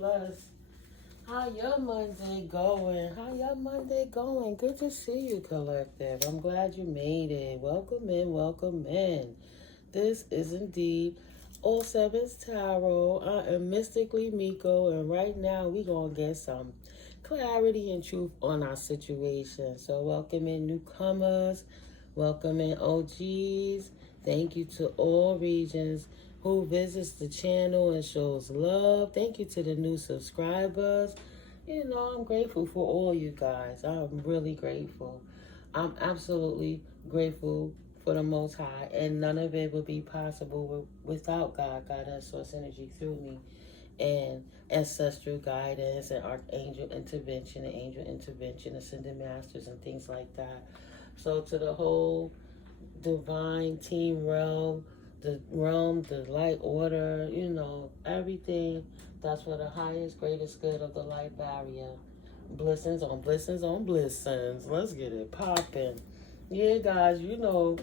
bless. How your Monday going? How your Monday going? Good to see you, Collective. I'm glad you made it. Welcome in, welcome in. This is indeed All Sevens Tarot. I am Mystically Miko, and right now we're going to get some clarity and truth on our situation. So welcome in newcomers, welcome in OGs. Thank you to all regions who visits the channel and shows love. Thank you to the new subscribers. You know, I'm grateful for all you guys. I'm really grateful. I'm absolutely grateful for the Most High, and none of it would be possible without God, that source energy through me, and ancestral guidance and archangel intervention and angel intervention, ascended masters and things like that. So to the whole divine team realm, the light order, you know, everything that's for the highest, greatest good of the light barrier. Blessings on blessings on blessings. Let's get it popping. Yeah, guys, you know,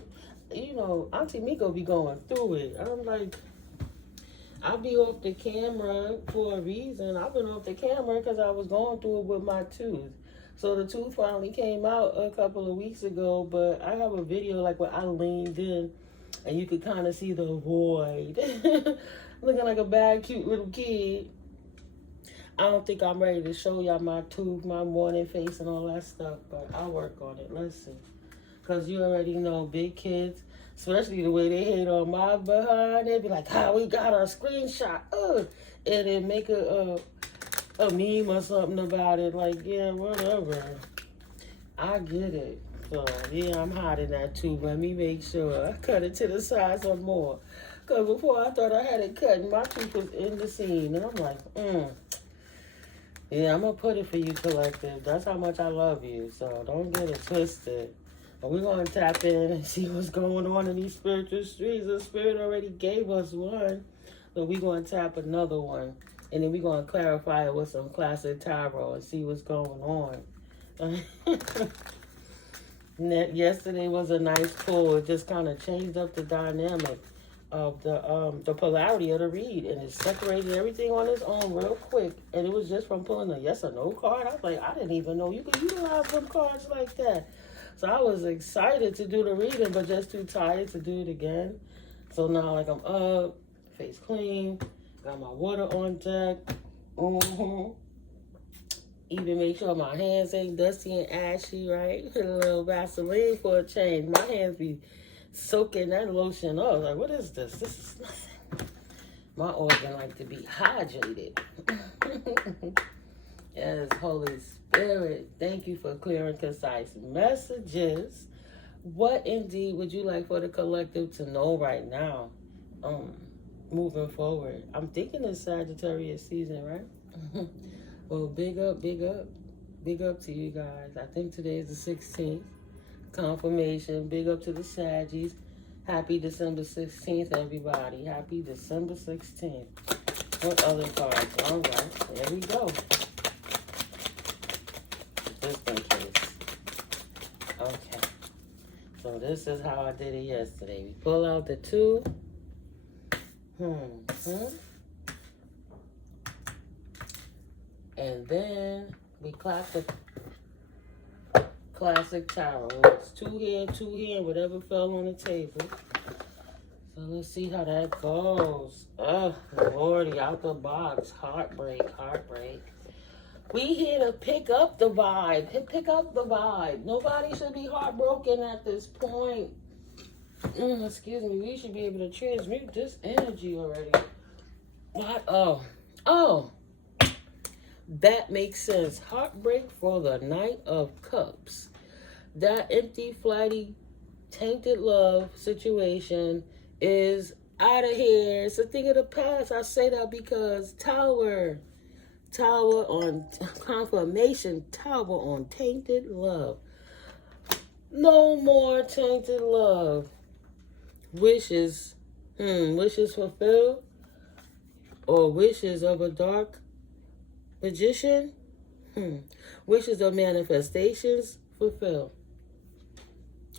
Auntie Miko be going through it. I'm like, I'll be off the camera for a reason. I've been off the camera because I was going through it with my tooth. So the tooth finally came out a couple of weeks ago, but I have a video like where I leaned in and you could kind of see the void. Looking like a bad, cute little kid. I don't think I'm ready to show y'all my tooth, my morning face and all that stuff, but I'll work on it. Let's see. Because you already know big kids, especially the way they hate on my behind, they be like, we got our screenshot. And then make a meme or something about it. Like, yeah, whatever. I get it. So, yeah, I'm hiding that too. Let me make sure I cut it to the side some more. Because before I thought I had it cut, and my tooth was in the scene. And I'm like, yeah, I'm going to put it for you, Collective. That's how much I love you. So don't get it twisted. But we're going to tap in and see what's going on in these spiritual streets. The Spirit already gave us one. So we're going to tap another one. And then we're going to clarify it with some classic tarot and see what's going on. Yesterday was a nice pull. It just kind of changed up the dynamic of the polarity of the read, and it separated everything on its own real quick. And it was just from pulling a yes or no card. I was like, I didn't even know you could utilize some cards like that. So I was excited to do the reading, but just too tired to do it again. So now, like, I'm up, face clean, got my water on deck. Even make sure my hands ain't dusty and ashy, right? Put a little Vaseline for a change. My hands be soaking that lotion up. Like, what is this? This is nothing. My organ like to be hydrated. Yes, Holy Spirit, thank you for clear and concise messages. What indeed would you like for the collective to know right now? Moving forward. I'm thinking it's Sagittarius season, right? Well, big up to you guys. I think today is the 16th. Confirmation. Big up to the Saggies. Happy December 16th, everybody. Happy December 16th. What other cards? All right, there we go. Just in case. Okay. So this is how I did it yesterday. We pull out the two. And then we clap the classic tarot. It's two here, whatever fell on the table. So let's see how that goes. Oh, Lordy, out the box. Heartbreak. We here to pick up the vibe. Pick up the vibe. Nobody should be heartbroken at this point. Excuse me. We should be able to transmute this energy already. What? Oh. That makes sense. Heartbreak for the Knight of Cups. That empty, flighty, tainted love situation is out of here. It's a thing of the past. I say that because Tower on confirmation, Tower on tainted love. No more tainted love. Wishes fulfilled, or wishes of a dark magician, wishes of manifestations fulfill.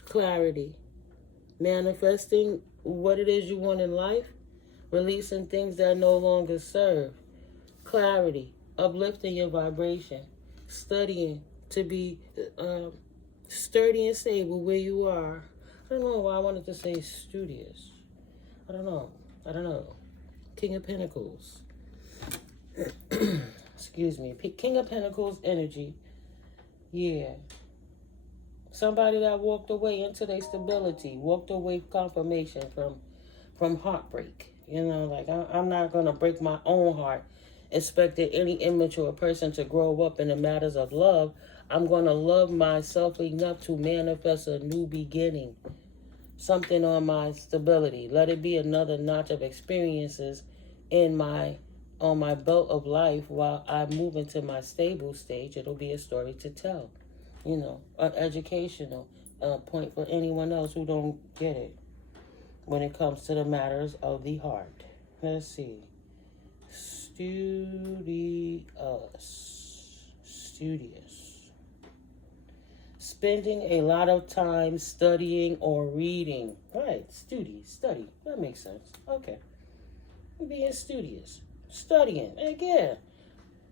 Clarity. Manifesting what it is you want in life. Releasing things that no longer serve. clarity, uplifting your vibration, studying to be sturdy and stable where you are. I don't know why I wanted to say studious. I don't know. King of Pentacles. Excuse me. King of Pentacles energy. Yeah. Somebody that walked away into their stability, walked away confirmation from heartbreak. You know, like I'm not going to break my own heart, expecting any immature person to grow up in the matters of love. I'm going to love myself enough to manifest a new beginning. Something on my stability. Let it be another notch of experiences on my belt of life while I move into my stable stage. It'll be a story to tell. You know, an educational point for anyone else who don't get it when it comes to the matters of the heart. Let's see. Studious. Spending a lot of time studying or reading. Right, study. That makes sense. Okay. Being studious. Studying. Again,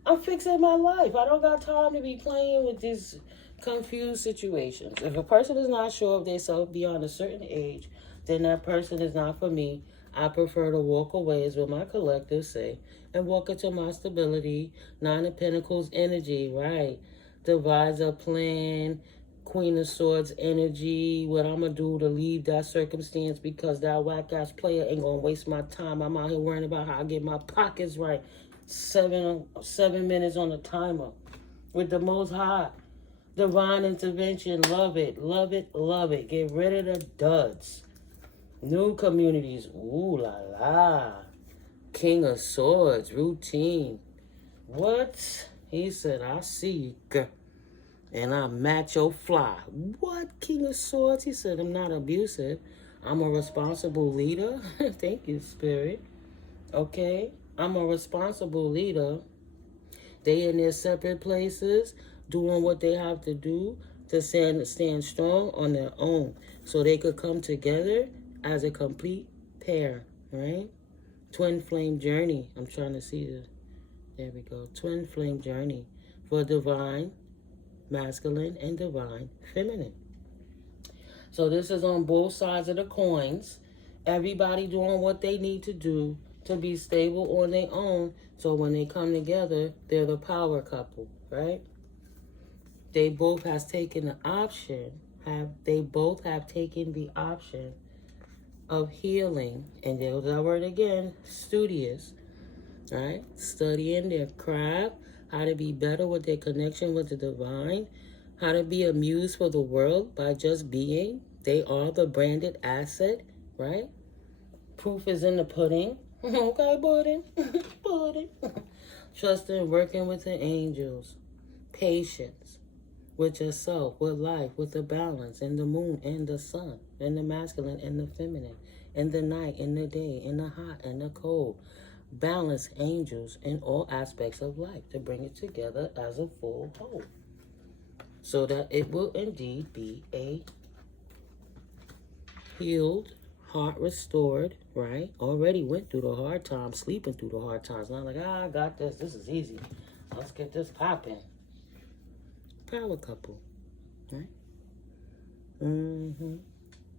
I'm fixing my life. I don't got time to be playing with these confused situations. If a person is not sure of themselves beyond a certain age, then that person is not for me. I prefer to walk away, is what my collective say, and walk into my stability. Nine of Pentacles energy, right? Devise a plan. Queen of Swords energy. What I'm going to do to leave that circumstance because that whack-ass player ain't going to waste my time. I'm out here worrying about how I get my pockets right. 7 minutes on the timer. With the Most High. Divine intervention. Love it. Love it. Love it. Get rid of the duds. New communities. Ooh la la. King of Swords. Routine. What? He said, I see you. And I match your fly. What, King of Swords? He said, I'm not abusive. I'm a responsible leader. Thank you, Spirit. Okay? I'm a responsible leader. They in their separate places, doing what they have to do to stand strong on their own. So they could come together as a complete pair, right? Twin flame journey. I'm trying to see this. There we go. Twin flame journey for divine masculine and divine feminine. So this is on both sides of the coins. Everybody doing what they need to do to be stable on their own. So when they come together, they're the power couple, right? They both have taken the option. They both have taken the option of healing. And there's that word again, studious, right? Studying their craft. How to be better with their connection with the divine, how to be a muse for the world by just being. They are the branded asset, right? Proof is in the pudding. Okay, pudding. Pudding. Trusting, working with the angels. Patience with yourself, with life, with the balance, and the moon, and the sun, and the masculine, and the feminine, and the night, and the day, and the hot, and the cold. Balance angels in all aspects of life to bring it together as a full whole. So that it will indeed be a healed, heart restored, right? Already went through the hard times, sleeping through the hard times. Not like, I got this. This is easy. Let's get this popping. Power couple, right?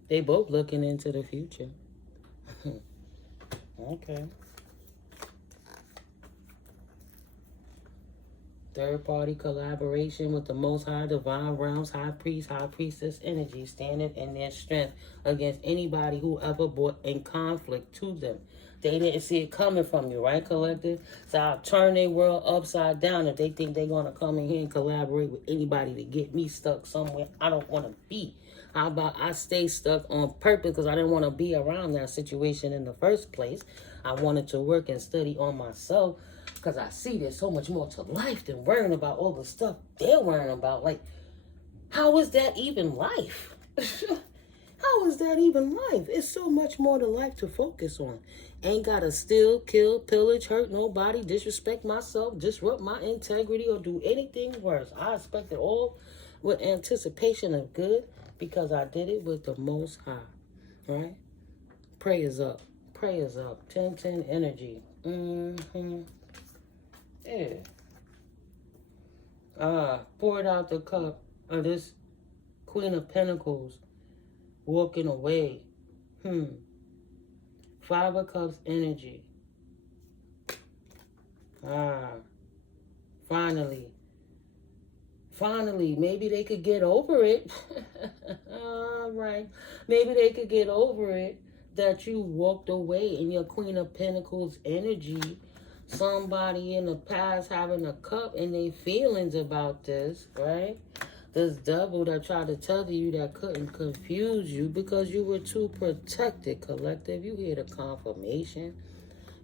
They both looking into the future. Okay. Third-party collaboration with the Most High, Divine Realms, High Priest, High Priestess energy, standing in their strength against anybody who ever brought in conflict to them. They didn't see it coming from you, right, collective? So I'll turn their world upside down if they think they're going to come in here and collaborate with anybody to get me stuck somewhere I don't want to be. How about I stay stuck on purpose because I didn't want to be around that situation in the first place. I wanted to work and study on myself. Because I see there's so much more to life than worrying about all the stuff they're worrying about. Like, how is that even life? How is that even life? It's so much more to life to focus on. Ain't got to steal, kill, pillage, hurt nobody, disrespect myself, disrupt my integrity, or do anything worse. I expect it all with anticipation of good because I did it with the Most High. Right? Prayers up. Prayers up. 10-10 energy. Yeah. Poured out the cup of this Queen of Pentacles walking away. Five of Cups energy. Finally. Finally, maybe they could get over it. All right. Maybe they could get over it that you walked away in your Queen of Pentacles energy. Somebody in the past having a cup and they feelings about this, right? This devil that tried to tether you that couldn't confuse you because you were too protected, collective. You hear the confirmation.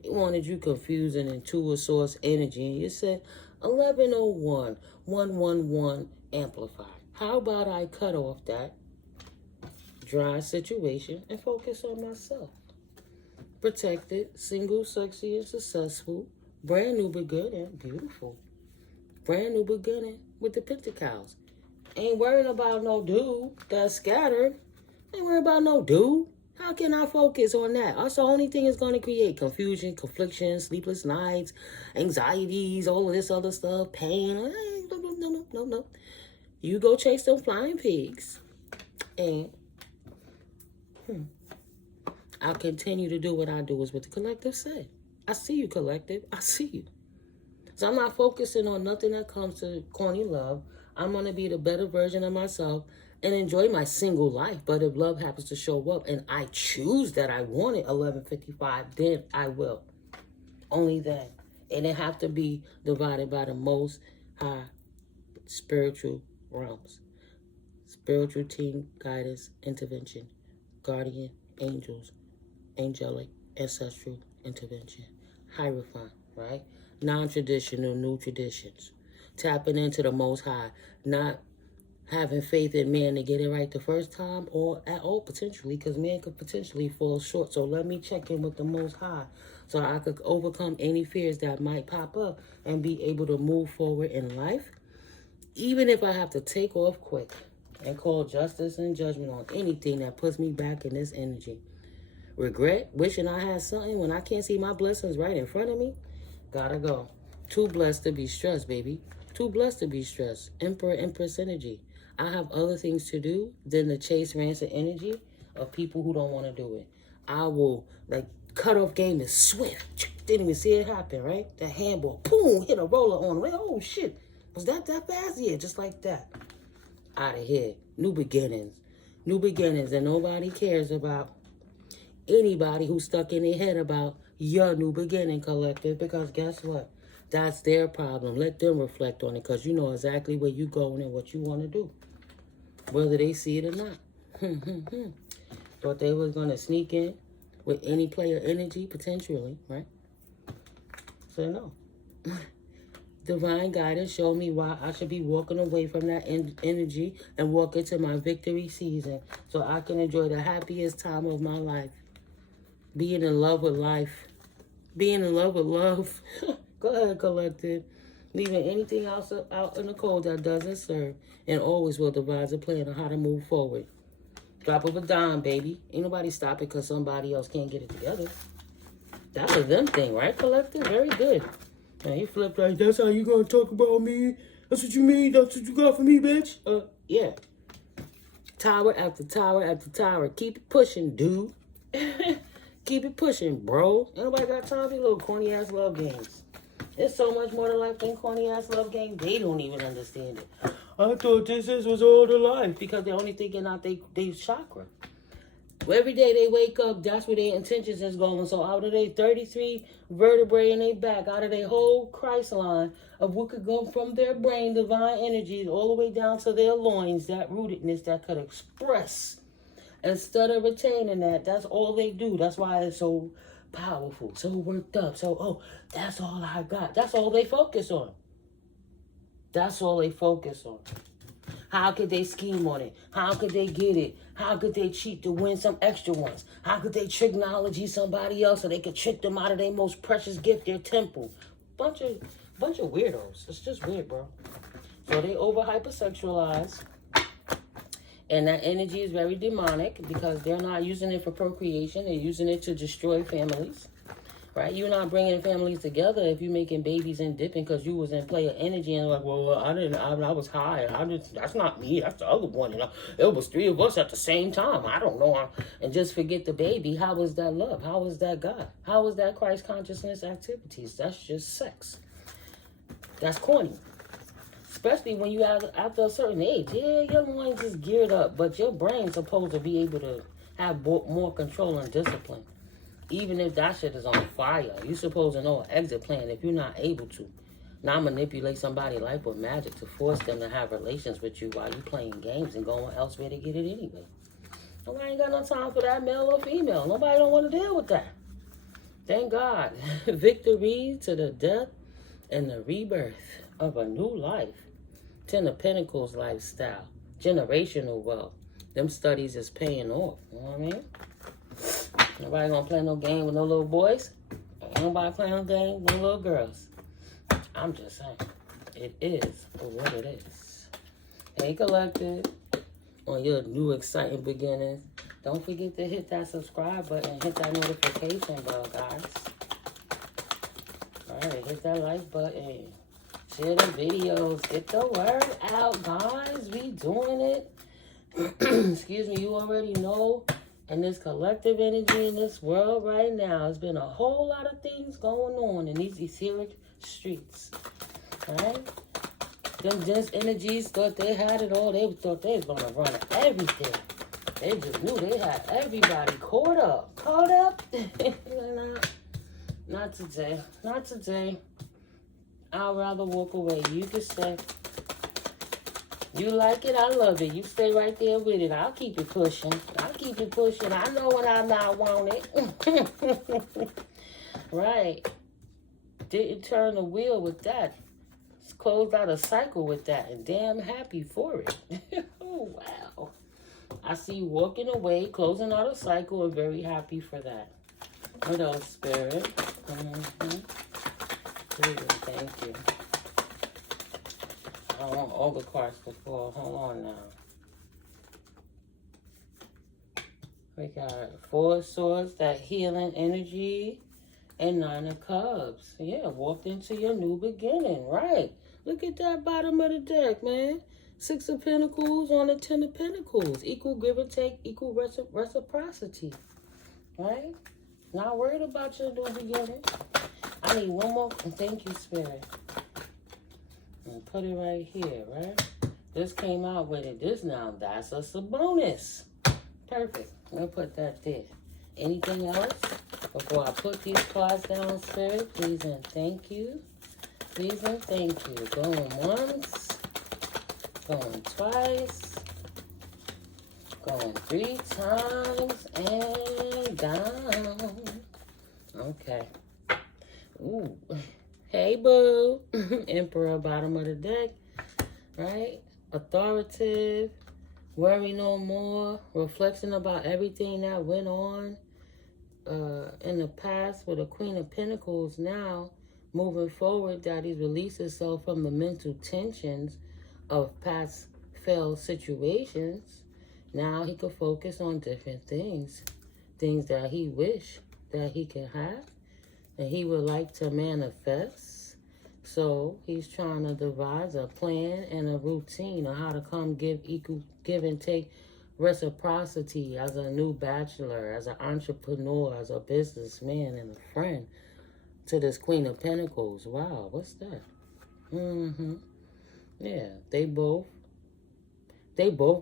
He wanted you confused and into a source energy. And you said 1101, 111 amplified. How about I cut off that dry situation and focus on myself? Protected, single, sexy, and successful. Brand new beginning. Beautiful. Brand new beginning with the pentacles. Ain't worrying about no dude that's scattered. Ain't worrying about no dude. How can I focus on that? That's the only thing that's going to create confusion, confliction, sleepless nights, anxieties, all of this other stuff, pain. No. You go chase them flying pigs. And I'll continue to do what I do is what the collective said. I see you, collective. I see you. So I'm not focusing on nothing that comes to corny love. I'm going to be the better version of myself and enjoy my single life. But if love happens to show up and I choose that I want it 11:55, then I will. Only then. And it have to be divided by the most high spiritual realms. Spiritual team, guidance, intervention, guardian, angels, angelic, ancestral intervention. Hierophant, right? Non-traditional, new traditions. Tapping into the most high. Not having faith in man to get it right the first time or at all potentially, because man could potentially fall short. So let me check in with the most high so I could overcome any fears that might pop up and be able to move forward in life. Even if I have to take off quick and call justice and judgment on anything that puts me back in this energy. Regret, wishing I had something when I can't see my blessings right in front of me. Gotta go. Too blessed to be stressed, baby. Too blessed to be stressed. Emperor, Empress energy. I have other things to do than to chase rancid energy of people who don't want to do it. I will, cut off game is swift. Didn't even see it happen, right? The handball, boom, hit a roller on. Like, oh, shit. Was that fast? Yeah, just like that. Out of here. New beginnings. New beginnings. And nobody cares about anybody who's stuck in their head about your new beginning, collective. Because guess what? That's their problem. Let them reflect on it because you know exactly where you're going and what you want to do. Whether they see it or not. Thought they was going to sneak in with any player energy, potentially, right? So no. Divine guidance showed me why I should be walking away from that energy and walk into my victory season so I can enjoy the happiest time of my life. Being in love with life. Being in love with love. Go ahead, collective. Leaving anything else out in the cold that doesn't serve and always will devise a plan on how to move forward. Drop of a dime, baby. Ain't nobody stopping because somebody else can't get it together. That was them thing, right, collective? Very good. Now you flipped like, that's how you gonna talk about me? That's what you mean? That's what you got for me, bitch? Yeah. Tower after tower after tower. Keep it pushing, dude. Keep it pushing, bro. Ain't nobody got time for these little corny-ass love games. There's so much more to life than corny-ass love games. They don't even understand it. I thought this was all the life. Because they're only thinking out they chakra. Well, every day they wake up, that's where their intentions is going. So out of their 33 vertebrae in their back, out of their whole Christ line of what could go from their brain, divine energies, all the way down to their loins, that rootedness that could express. Instead of retaining that, that's all they do. That's why it's so powerful, so worked up. So, that's all I got. That's all they focus on. That's all they focus on. How could they scheme on it? How could they get it? How could they cheat to win some extra ones? How could they tricknology somebody else so they could trick them out of their most precious gift, their temple? Bunch of weirdos. It's just weird, bro. So they over hypersexualize. And that energy is very demonic because they're not using it for procreation. They're using it to destroy families. right? You're not bringing families together if you're making babies and dipping because you was in player energy and like, well, I was high. That's not me. That's the other one. It was 3 of us at the same time. I don't know. And just forget the baby. How is that love? How is that God? How is that Christ consciousness activities? That's just sex. That's corny. Especially when you have after a certain age. Yeah, your mind's just geared up, but your brain's supposed to be able to have more control and discipline. Even if that shit is on fire, you're supposed to know an exit plan if you're not able to. Not manipulate somebody's life with magic to force them to have relations with you while you playing games and going elsewhere to get it anyway. Nobody ain't got no time for that, male or female. Nobody don't want to deal with that. Thank God. Victory to the death and the rebirth of a new life. 10 of Pentacles lifestyle. Generational wealth. Them studies is paying off. You know what I mean? Nobody gonna play no game with no little boys. Ain't nobody playing no game with no little girls. I'm just saying. It is what it is. Hey, collective. On your new exciting beginnings. Don't forget to hit that subscribe button. Hit that notification bell, guys. Alright, hit that like button. Share the videos. Get the word out, guys. We doing it. Excuse me, you already know. And this collective energy in this world right now, there's been a whole lot of things going on in these etheric streets. Right? Them dense energies thought they had it all. They thought they was going to run everything. They just knew they had everybody caught up. Caught up? Not today. Not today. I'd rather walk away. You can stay. You like it, I love it. You stay right there with it. I'll keep it pushing. I'll keep it pushing. I know when I not want it. Right. Didn't turn the wheel with that. Just closed out a cycle with that. And damn happy for it. Oh, wow. I see you walking away, closing out a cycle, and very happy for that. What else, Spirit? Thank you. I don't want all the cards to fall. Hold on now. We got 4 of Swords, that healing energy, and 9 of Cups. Yeah, walked into your new beginning. Right. Look at that bottom of the deck, man. 6 of Pentacles on the 10 of Pentacles. Equal give and take, equal reciprocity. Right? Not worried about your new beginning. I need one more. Thank you, Spirit. And put it right here, right? This came out with it. This now, that's us a bonus. Perfect. We'll put that there. Anything else? Before I put these cards down, Spirit, please and thank you. Please and thank you. Going once. Going twice. Going 3 times. And down. Okay. Ooh. Hey, boo. Emperor, bottom of the deck. Right? Authoritative. Worry no more. Reflection about everything that went on in the past with the Queen of Pentacles. Now, moving forward, that he's released himself from the mental tensions of past failed situations. Now he could focus on different things. Things that he wish that he could have. And he would like to manifest. So he's trying to devise a plan and a routine on how to come give and take reciprocity as a new bachelor, as an entrepreneur, as a businessman, and a friend to this Queen of Pentacles. Wow, what's that? Yeah, they both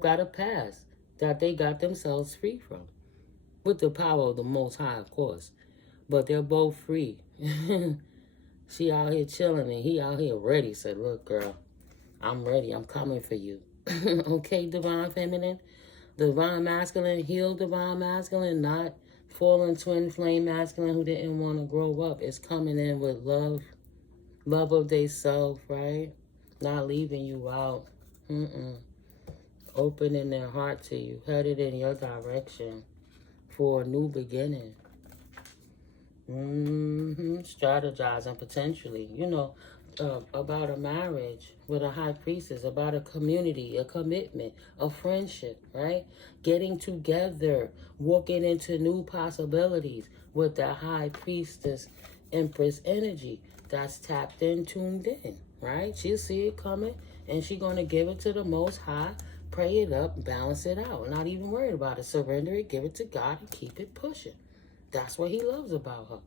got a past that they got themselves free from. With the power of the Most High, of course. But they're both free. She out here chilling and he out here ready. Said, look, girl, I'm ready. I'm coming for you. Okay, Divine Feminine. Divine Masculine, healed Divine Masculine, not fallen twin flame masculine who didn't want to grow up. It's coming in with love. Love of they self, right? Not leaving you out. Opening their heart to you. Headed in your direction for a new beginning. Strategizing potentially. You know, about a marriage with a high priestess, about a community, a commitment, a friendship, right? Getting together, walking into new possibilities with the high priestess empress energy. That's tapped in, tuned in, right? She'll see it coming and she's going to give it to the Most High, pray it up, balance it out. Not even worried about it. Surrender it, give it to God, and keep it pushing. That's what he loves about her.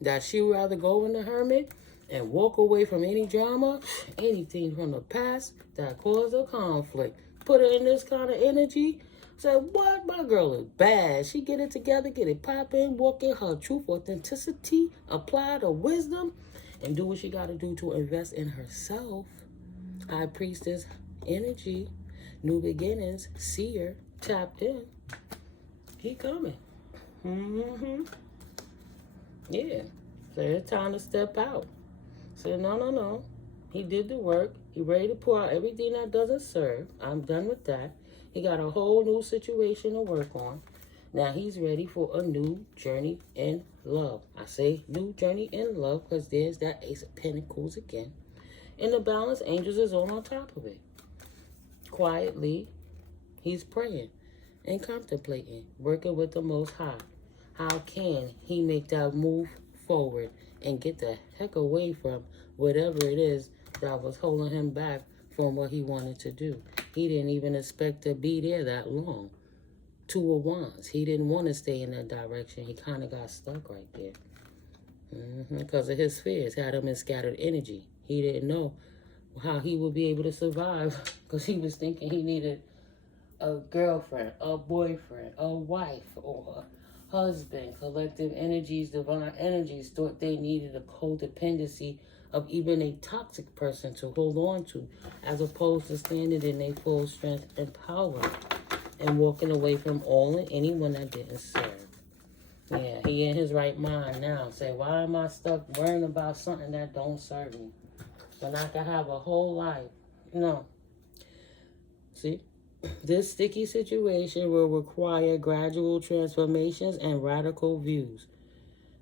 That she would rather go in the hermit and walk away from any drama, anything from the past that caused a conflict. Put her in this kind of energy. Say, what? My girl is bad. She get it together, get it popping, walk in her truth, authenticity, apply the wisdom, and do what she got to do to invest in herself. High priestess energy, new beginnings, seer, tapped in. He coming. Yeah. So it's time to step out. Say, no. He did the work. He ready to pour out everything that doesn't serve. I'm done with that. He got a whole new situation to work on. Now he's ready for a new journey in love. I say new journey in love because there's that Ace of Pentacles again. And the balance angels is all on top of it. Quietly, he's praying and contemplating, working with the Most High. How can he make that move forward and get the heck away from whatever it is that was holding him back from what he wanted to do? He didn't even expect to be there that long. Two of Wands. He didn't want to stay in that direction. He kind of got stuck right there. Because of his fears. Had him in scattered energy. He didn't know how he would be able to survive because he was thinking he needed a girlfriend, a boyfriend, a wife, or a husband. Collective energies, divine energies thought they needed a codependency of even a toxic person to hold on to, as opposed to standing in their full strength and power and walking away from all and anyone that didn't serve. Yeah, he in his right mind now. Say, why am I stuck worrying about something that don't serve me when I can have a whole life? No. See? This sticky situation will require gradual transformations and radical views.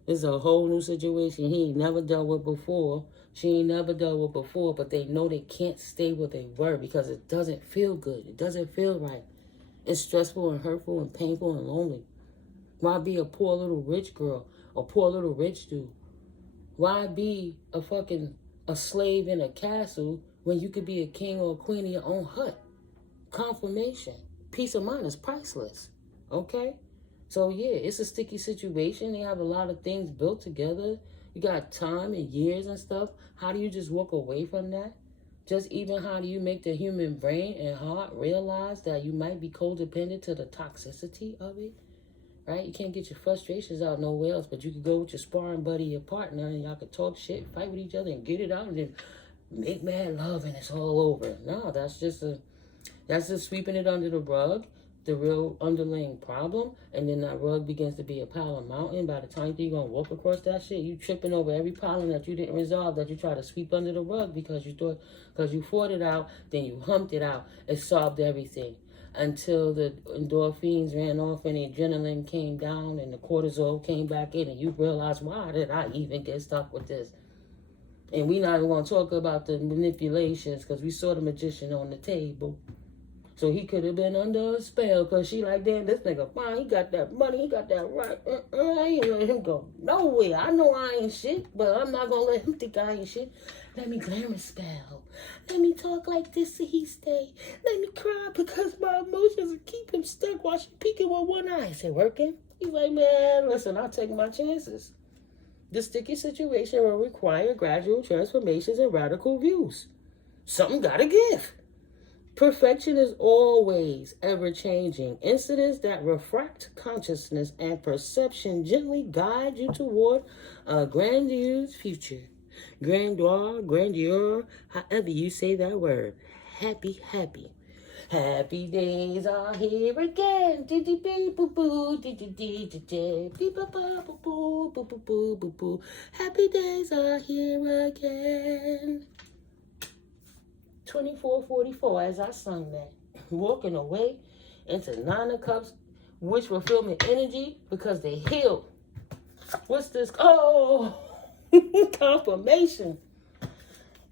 This is a whole new situation he ain't never dealt with before. She ain't never dealt with before, but they know they can't stay where they were because it doesn't feel good. It doesn't feel right. It's stressful and hurtful and painful and lonely. Why be a poor little rich girl or poor little rich dude? Why be a slave in a castle when you could be a king or a queen in your own hut? Confirmation. Peace of mind is priceless. Okay? So yeah, it's a sticky situation. They have a lot of things built together. You got time and years and stuff. How do you just walk away from that? Just even how do you make the human brain and heart realize that you might be codependent to the toxicity of it? Right? You can't get your frustrations out nowhere else, but you could go with your sparring buddy, your partner, and y'all could talk shit, fight with each other, and get it out, and then make mad love, and it's all over. No, that's just sweeping it under the rug, the real underlying problem, and then that rug begins to be a pile of mountain. By the time you're going to walk across that shit, you tripping over every problem that you didn't resolve, that you try to sweep under the rug because you fought it out, then you humped it out, it solved everything. Until the endorphins ran off and the adrenaline came down and the cortisol came back in and you realize, why did I even get stuck with this? And we not even going to talk about the manipulations because we saw the magician on the table. So he could have been under a spell because she like, damn, this nigga fine. He got that money. He got that right. I ain't let him go nowhere. I know I ain't shit, but I'm not going to let him think I ain't shit. Let me glamour spell. Let me talk like this so he stay. Let me cry because my emotions keep him stuck while she peeking with one eye. Is it working? He's like, man, listen, I'll take my chances. The sticky situation will require gradual transformations and radical views. Something gotta give. Perfection is always ever-changing. Incidents that refract consciousness and perception gently guide you toward a grandiose future. Grandeur, however you say that word. Happy. Happy days are here again. Happy days are here again. 2444 as I sung that. Walking away into Nine of Cups, which fulfillment energy because they healed. What's this? Oh, confirmation.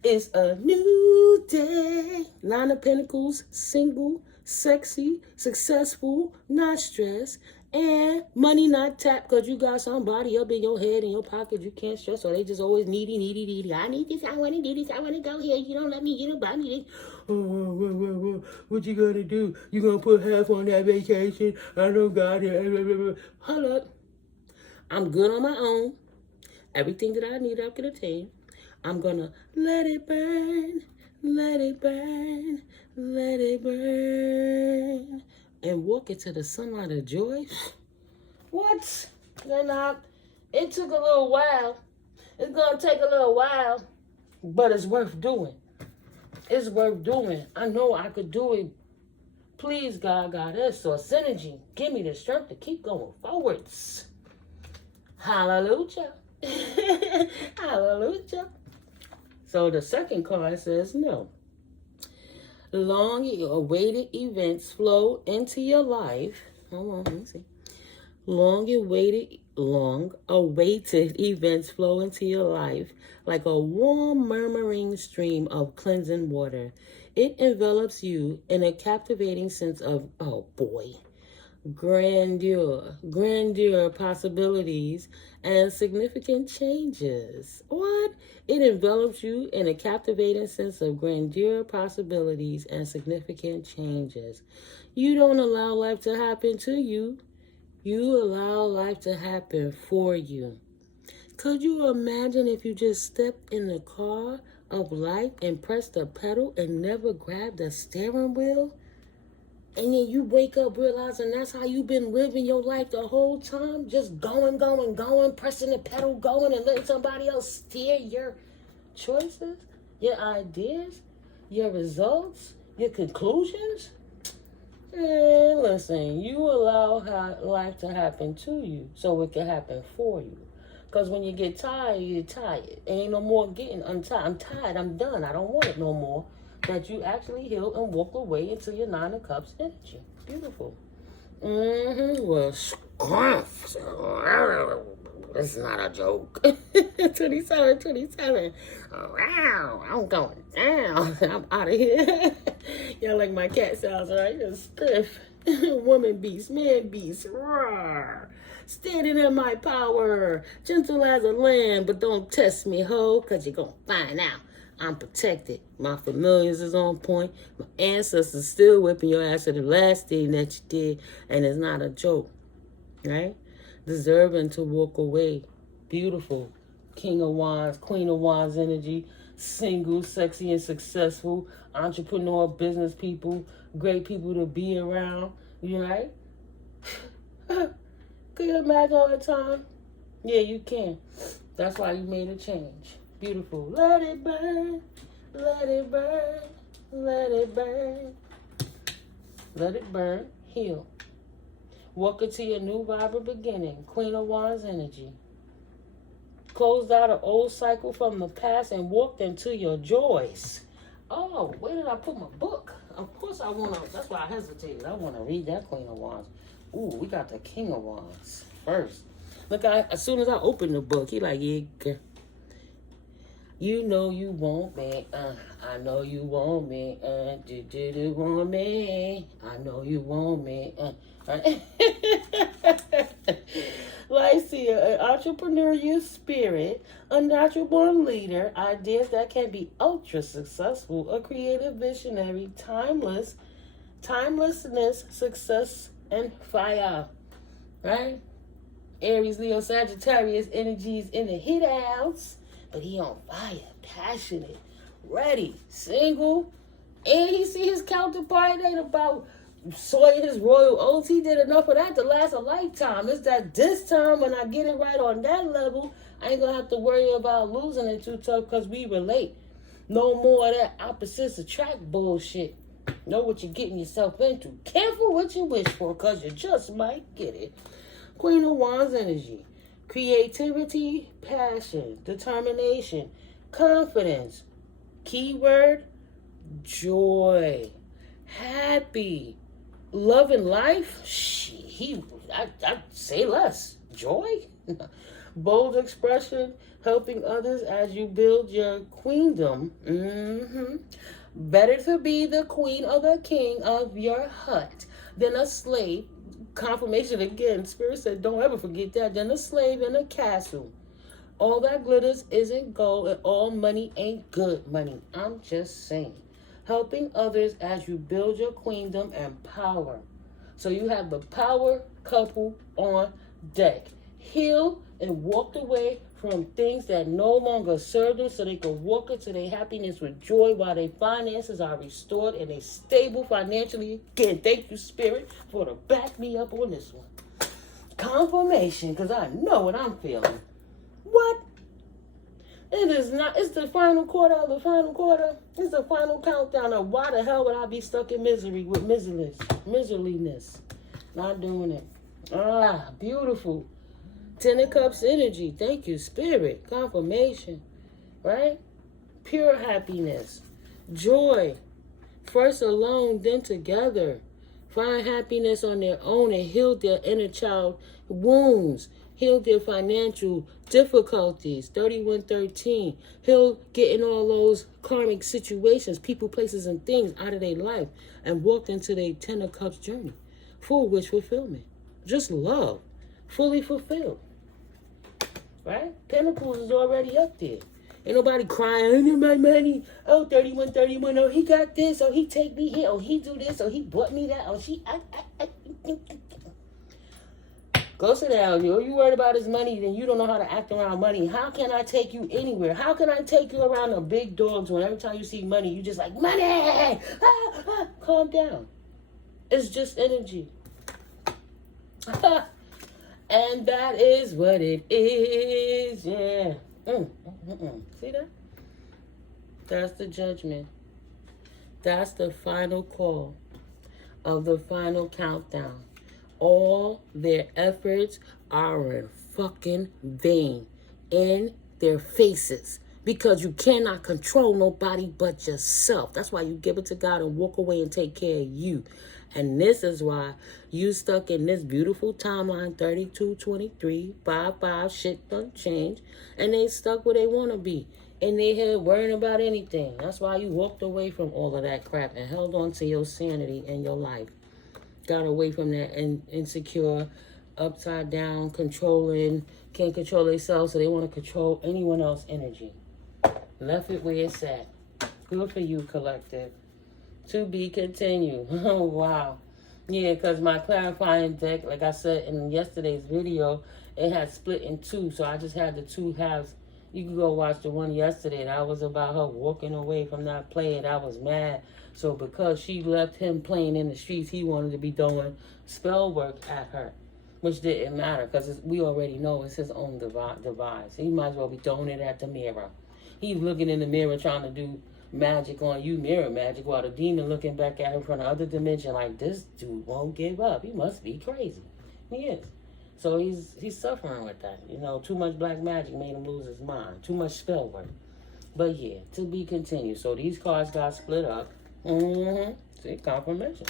It's a new day. Nine of Pentacles, single, sexy, successful, not stressed, and money not tapped because you got somebody up in your head, in your pocket you can't stress, or they just always needy, needy, needy. I need this, I want to do this, I want to go here. You don't let me, you don't buy me this. Oh, what you gonna do? You gonna put half on that vacation? I don't got it. Hold up. I'm good on my own. Everything that I need, I can attain. I'm gonna let it burn, let it burn, let it burn, and walk into the sunlight of joy. What? Then it took a little while. It's gonna take a little while, but it's worth doing. It's worth doing. I know I could do it. Please, God, Goddess, or synergy, give me the strength to keep going forwards. Hallelujah. Hallelujah. So the second card says no. Long-awaited events flow into your life. Hold on, let me see. Long-awaited events flow into your life like a warm, murmuring stream of cleansing water. It envelops you in a captivating sense of, oh boy, grandeur, possibilities, and significant changes. What? It envelops you in a captivating sense of grandeur, possibilities, and significant changes. You don't allow life to happen to you. You allow life to happen for you. Could you imagine if you just stepped in the car of life and pressed the pedal and never grabbed the steering wheel? And then you wake up realizing that's how you've been living your life the whole time? Just going, pressing the pedal, going, and letting somebody else steer your choices, your ideas, your results, your conclusions? And listen, you allow life to happen to you so it can happen for you. Because when you get tired, you're tired. Ain't no more getting untied. I'm tired. I'm done. I don't want it no more. That you actually heal and walk away into your Nine of Cups energy. Beautiful. Well, scruff. It's not a joke. 27. Wow, I'm going down. I'm out of here. Y'all like my cat sounds, right? Scruff. Woman beast, man beast. Roar. Standing in my power. Gentle as a lamb, but don't test me, ho, because you're going to find out. I'm protected. My familiars is on point. My ancestors still whipping your ass for the last thing that you did. And it's not a joke. Right? Deserving to walk away. Beautiful. King of Wands, Queen of Wands energy. Single, sexy, and successful. Entrepreneur, business people. Great people to be around. You right? Can you imagine all the time? Yeah, you can. That's why you made a change. Beautiful. Let it burn, let it burn, let it burn. Let it burn, heal. Walk into your new vibrant beginning. Queen of Wands energy. Closed out an old cycle from the past and walked into your joys. Oh, where did I put my book? Of course I want to, that's why I hesitated. I want to read that Queen of Wands. Ooh, we got the King of Wands first. Look, as soon as I opened the book, he like, yeah, girl. You know you want me, I know you want me, do want me, I know you want me, Lycia, an entrepreneurial spirit, a natural born leader, ideas that can be ultra successful, a creative visionary, timelessness, success, and fire, right? Aries, Leo, Sagittarius energies in the hit house. But he on fire, passionate, ready, single, and he see his counterpart. It ain't about soiling his royal oaths. He did enough of that to last a lifetime. It's that this time when I get it right on that level, I ain't gonna have to worry about losing it too tough because we relate. No more of that opposites attract bullshit. Know what you're getting yourself into. Careful what you wish for because you just might get it. Queen of Wands energy. Creativity, passion, determination, confidence. Keyword, joy, happy, loving life. I say less. Joy? Bold expression, helping others as you build your queendom. Better to be the queen or the king of your hut than a slave. Confirmation again. Spirit said, don't ever forget that. Than a slave in a castle. All that glitters isn't gold, and all money ain't good money. I'm just saying. Helping others as you build your queendom and power. So you have the power couple on deck. Healed and walked away from things that no longer serve them so they can walk into their happiness with joy while their finances are restored and they stable financially. Again, thank you, Spirit, for to back me up on this one. Confirmation, because I know what I'm feeling. What? It is not. It's the final quarter of the final quarter. It's the final countdown of why the hell would I be stuck in misery with miserliness. Not doing it. Ah, beautiful. Ten of Cups energy. Thank you, Spirit. Confirmation. Right? Pure happiness. Joy. First alone, then together. Find happiness on their own and heal their inner child wounds. Heal their financial difficulties. 3113. Heal getting all those karmic situations, people, places, and things out of their life and walked into their Ten of Cups journey. Full wish fulfillment. Just love. Fully fulfilled. Right? Pentacles is already up there. Ain't nobody crying, I need my money. Oh, 3131. Oh, he got this. Oh, he take me here. Oh, he do this. Oh, he bought me that. Oh, she... Go sit down. You worried about his money, then you don't know how to act around money. How can I take you anywhere? How can I take you around the big dogs when every time you see money, you just like, money! Calm down. It's just energy. And that is what it is. Yeah. See that? That's the judgment. That's the final call of the final countdown. All their efforts are in fucking vain in their faces because you cannot control nobody but yourself. That's why you give it to God and walk away and take care of you. And this is why you stuck in this beautiful timeline, 3223, 55, shit don't change. And they stuck where they want to be. In their head, worrying about anything. That's why you walked away from all of that crap and held on to your sanity in your life. Got away from that insecure, upside down, controlling, can't control themselves, so they want to control anyone else's energy. Left it where it's at. Good for you, collective. To be continued. Oh, wow. Yeah, because my clarifying deck, like I said in yesterday's video, it had split in two, so I just had the two halves. You can go watch the one yesterday. That was about her walking away from that play, and I was mad. So because she left him playing in the streets, he wanted to be doing spell work at her, which didn't matter because we already know it's his own device. He might as well be throwing it at the mirror. He's looking in the mirror trying to do magic on you, mirror magic, while the demon looking back at him from the other dimension like, this dude won't give up. He must be crazy. He is. So he's suffering with that. You know, too much black magic made him lose his mind. Too much spell work. But yeah, to be continued. So these cards got split up. See, confirmation.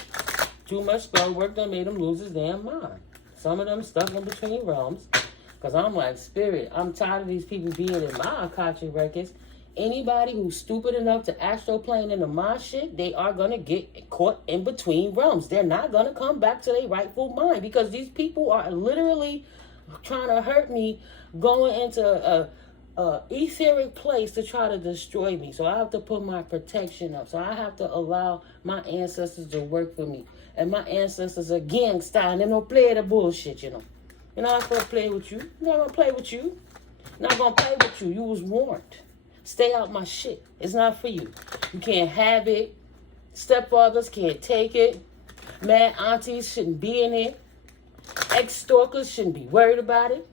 Too much spell work that made him lose his damn mind. Some of them stuck in between realms. Because I'm like, Spirit, I'm tired of these people being in my Akashic records. Anybody who's stupid enough to astroplane into my shit, they are going to get caught in between realms. They're not going to come back to their rightful mind. Because these people are literally trying to hurt me, going into a etheric place to try to destroy me. So I have to put my protection up. So I have to allow my ancestors to work for me. And my ancestors are gangsta and they don't play the bullshit, you know. You're not going to play with you. I'm not going to play with you. I'm not going to play with you. You was warned. Stay out my shit. It's not for you. You can't have it. Stepfathers can't take it. Mad aunties shouldn't be in it. Ex-stalkers shouldn't be worried about it.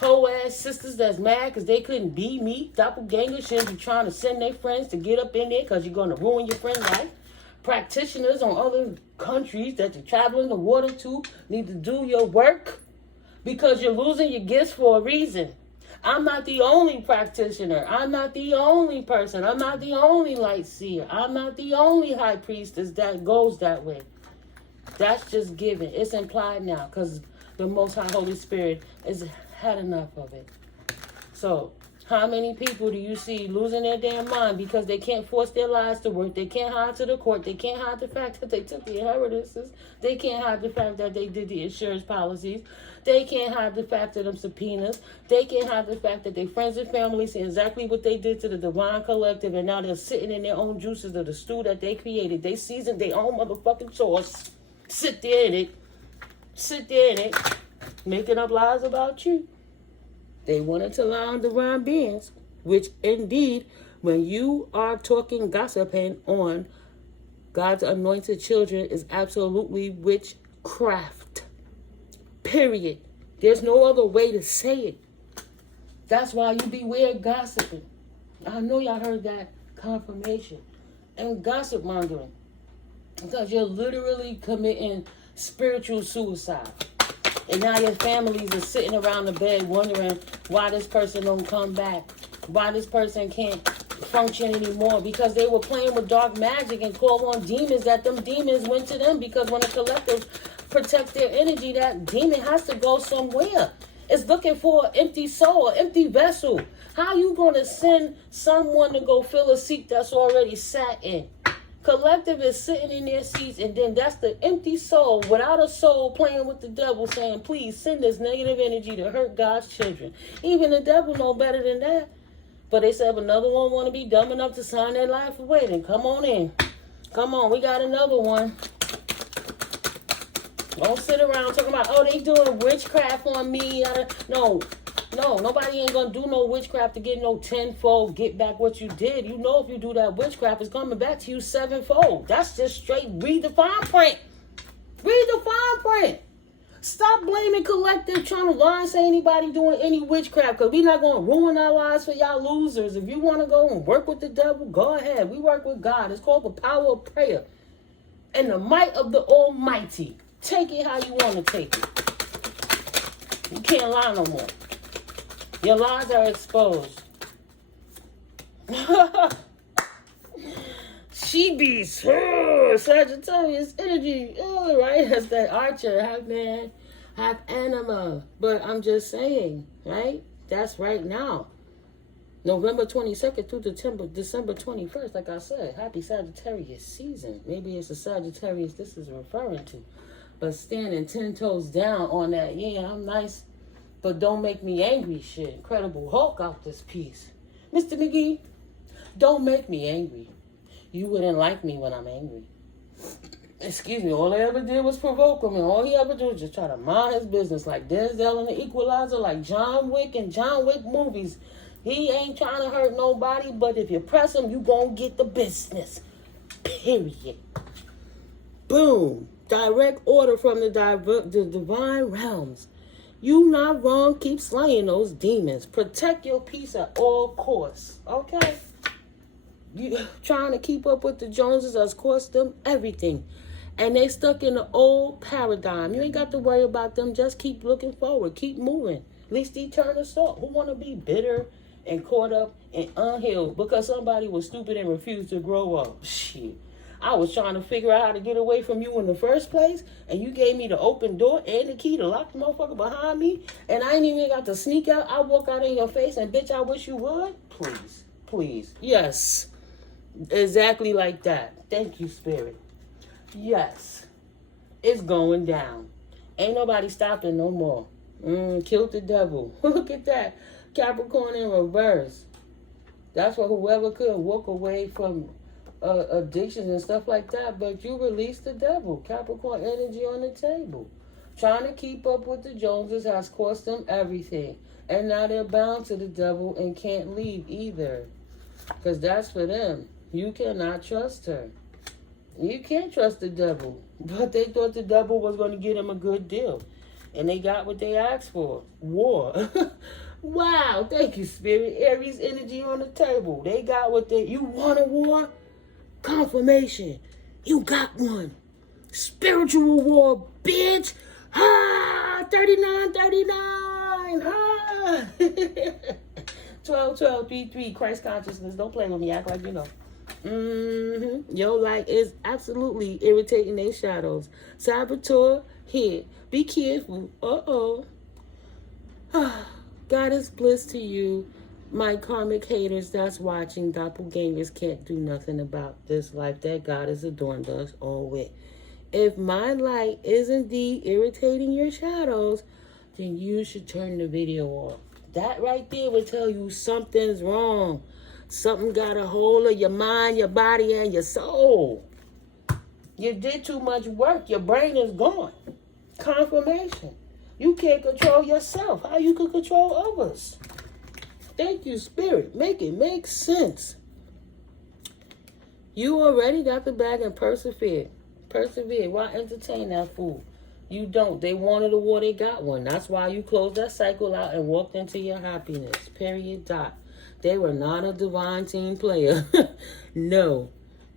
Whole ass sisters that's mad because they couldn't be me. Doppelgangers shouldn't be trying to send their friends to get up in there because you're going to ruin your friend's life. Practitioners on other countries that you're traveling the water to need to do your work because you're losing your gifts for a reason. I'm not the only practitioner. I'm not the only person. I'm not the only light seer. I'm not the only high priestess that goes that way. That's just given. It's implied now because the Most High Holy Spirit had enough of it. So, how many people do you see losing their damn mind because they can't force their lives to work? They can't hide to the court. They can't hide the fact that they took the inheritances. They can't hide the fact that they did the insurance policies. They can't hide the fact of them subpoenas. They can't hide the fact that their friends and family see exactly what they did to the Divine Collective, and now they're sitting in their own juices of the stew that they created. They seasoned their own motherfucking sauce. Sit there in it, making up lies about you. They wanted to lie on divine beings, which indeed, when you are talking gossiping on God's anointed children, is absolutely witchcraft. Period. There's no other way to say it. That's why you beware gossiping. I know y'all heard that confirmation. And gossip mongering. Because you're literally committing spiritual suicide. And now your families are sitting around the bed wondering why this person don't come back. Why this person can't function anymore. Because they were playing with dark magic and called on demons, that them demons went to them. Because when the collective protects their energy, that demon has to go somewhere. It's looking for an empty soul, an empty vessel. How you going to send someone to go fill a seat that's already sat in? Collective is sitting in their seats, and then that's the empty soul without a soul playing with the devil, saying, please send this negative energy to hurt God's children. Even the devil know better than that. But they said, if another one want to be dumb enough to sign their life away, then come on in. Come on, we got another one. Don't sit around talking about, oh, they doing witchcraft on me. No, nobody ain't going to do no witchcraft to get no tenfold, get back what you did. You know if you do that witchcraft, it's coming back to you sevenfold. That's just straight read the fine print. Read the fine print. Stop blaming collective, trying to lie and say anybody doing any witchcraft, because we're not going to ruin our lives for y'all losers. If you want to go and work with the devil, go ahead. We work with God. It's called the power of prayer and the might of the Almighty. Take it how you want to take it. You can't lie no more. Your lies are exposed. She beats Sagittarius energy. Oh, right? That's that Archer, half man, half animal. But I'm just saying, right? That's right now. November 22nd through December 21st, like I said. Happy Sagittarius season. Maybe it's a Sagittarius this is referring to. But standing 10 toes down on that, yeah, I'm nice, but don't make me angry shit. Incredible Hulk out this piece. Mr. McGee, don't make me angry. You wouldn't like me when I'm angry. Excuse me, all I ever did was provoke him, and all he ever did was just try to mind his business like Denzel in The Equalizer, like John Wick and John Wick movies. He ain't trying to hurt nobody, but if you press him, you gonna get the business. Period. Boom. Direct order from the divine realms. You not wrong. Keep slaying those demons. Protect your peace at all costs. Okay? You trying to keep up with the Joneses has cost them everything. And they stuck in the old paradigm. You ain't got to worry about them. Just keep looking forward. Keep moving. Least eternal salt. Who want to be bitter and caught up and unhealed because somebody was stupid and refused to grow up? Shit. I was trying to figure out how to get away from you in the first place, and you gave me the open door and the key to lock the motherfucker behind me, and I ain't even got to sneak out. I walk out in your face, and bitch, I wish you would. Please, please. Yes, exactly like that. Thank you, Spirit. Yes, it's going down. Ain't nobody stopping no more. Killed the devil. Look at that. Capricorn in reverse. That's what whoever could walk away from addictions and stuff like that, but you released the devil. Capricorn energy on the table. Trying to keep up with the Joneses has cost them everything. And now they're bound to the devil and can't leave either. Because that's for them. You cannot trust her. You can't trust the devil. But they thought the devil was going to get them a good deal. And they got what they asked for. War. Wow. Thank you, Spirit. Aries energy on the table. They got what they... You want a war? Confirmation. You got one. Spiritual war, bitch. Ha! 39. Ha! 12, 3. Christ consciousness. Don't play with me. Act like you know. Your light is absolutely irritating their shadows. Saboteur, here. Be careful. Uh-oh. God is bliss to you. My karmic haters that's watching, doppelgangers can't do nothing about this life that God has adorned us all with. If my light is indeed irritating your shadows, then you should turn the video off. That right there will tell you something's wrong. Something got a hold of your mind, your body, and your soul. You did too much work. Your brain is gone. Confirmation. You can't control yourself. How you can control others? Thank you, Spirit. Make it make sense. You already got the bag and persevered. Persevere. Why entertain that fool? You don't. They wanted a war, they got one. That's why you closed that cycle out and walked into your happiness. Period. Dot. They were not a divine team player. No.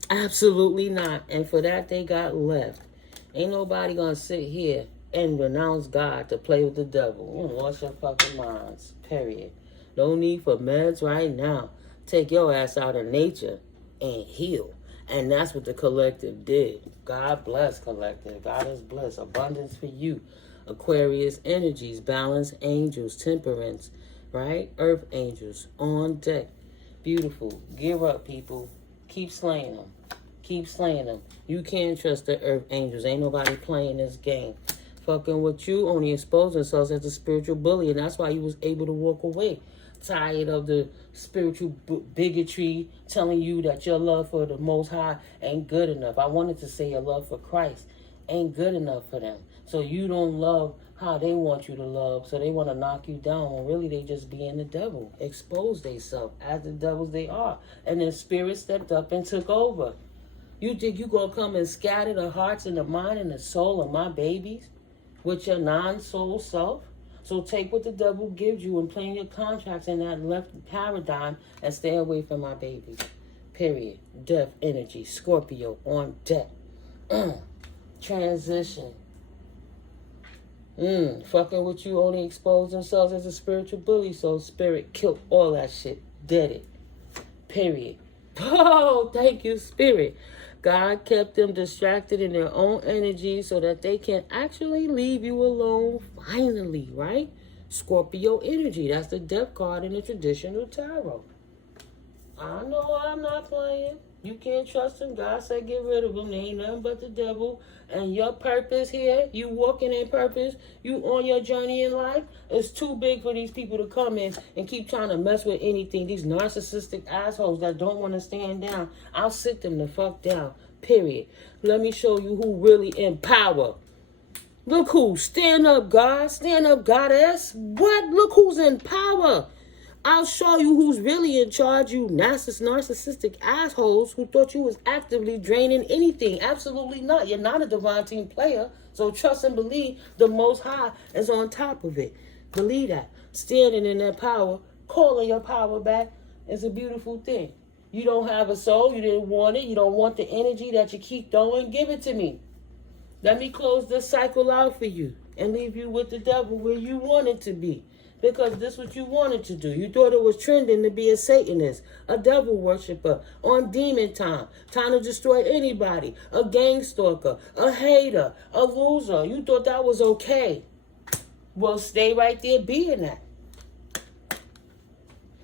Absolutely not. And for that, they got left. Ain't nobody gonna sit here and renounce God to play with the devil. You lost your fucking minds. Period. No need for meds right now. Take your ass out of nature and heal. And that's what the collective did. God bless collective. God is bliss. Abundance for you. Aquarius energies, balance angels, temperance, right? Earth angels on deck. Beautiful. Gear up, people. Keep slaying them. Keep slaying them. You can't trust the earth angels. Ain't nobody playing this game. Fucking with you only expose themselves as a spiritual bully. And that's why you was able to walk away. Tired of the spiritual bigotry telling you that your love for the Most High ain't good enough. I wanted to say your love for Christ ain't good enough for them. So you don't love how they want you to love. So they want to knock you down when really they just being the devil. Expose themselves as the devils they are. And then spirit stepped up and took over. You think you gonna come and scatter the hearts and the mind and the soul of my babies with your non-soul self? So take what the devil gives you and plan your contracts in that left paradigm and stay away from my babies. Period. Death energy. Scorpio on deck. Transition. Fucking with you only expose themselves as a spiritual bully. So spirit killed all that shit. Dead it. Period. Oh, thank you, Spirit. God kept them distracted in their own energy so that they can actually leave you alone finally, right? Scorpio energy. That's the death card in the traditional tarot. I know I'm not playing. You can't trust them. God said get rid of them. They ain't nothing but the devil. And your purpose here, you walking in purpose, you on your journey in life, it's too big for these people to come in and keep trying to mess with anything. These narcissistic assholes that don't want to stand down. I'll sit them the fuck down. Period. Let me show you who really in power. Look who. Stand up, God. Stand up, goddess. What? Look who's in power. I'll show you who's really in charge, you narcissistic assholes who thought you was actively draining anything. Absolutely not. You're not a divine team player. So trust and believe the Most High is on top of it. Believe that. Standing in that power, calling your power back is a beautiful thing. You don't have a soul. You didn't want it. You don't want the energy that you keep throwing. Give it to me. Let me close this cycle out for you and leave you with the devil where you want it to be. Because this is what you wanted to do. You thought it was trending to be a Satanist, a devil worshiper, on demon time, trying to destroy anybody, a gang stalker, a hater, a loser. You thought that was okay. Well, stay right there being that.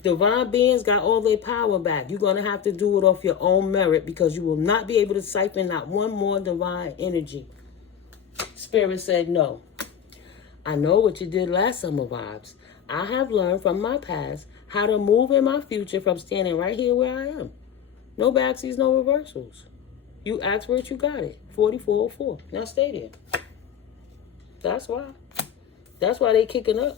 Divine beings got all their power back. You're going to have to do it off your own merit because you will not be able to siphon not one more divine energy. Spirit said no. I know what you did last summer, vibes. I have learned from my past how to move in my future from standing right here where I am. No backsies, no reversals. You asked for it, you got it. 4404. Now stay there. That's why. That's why they kicking up.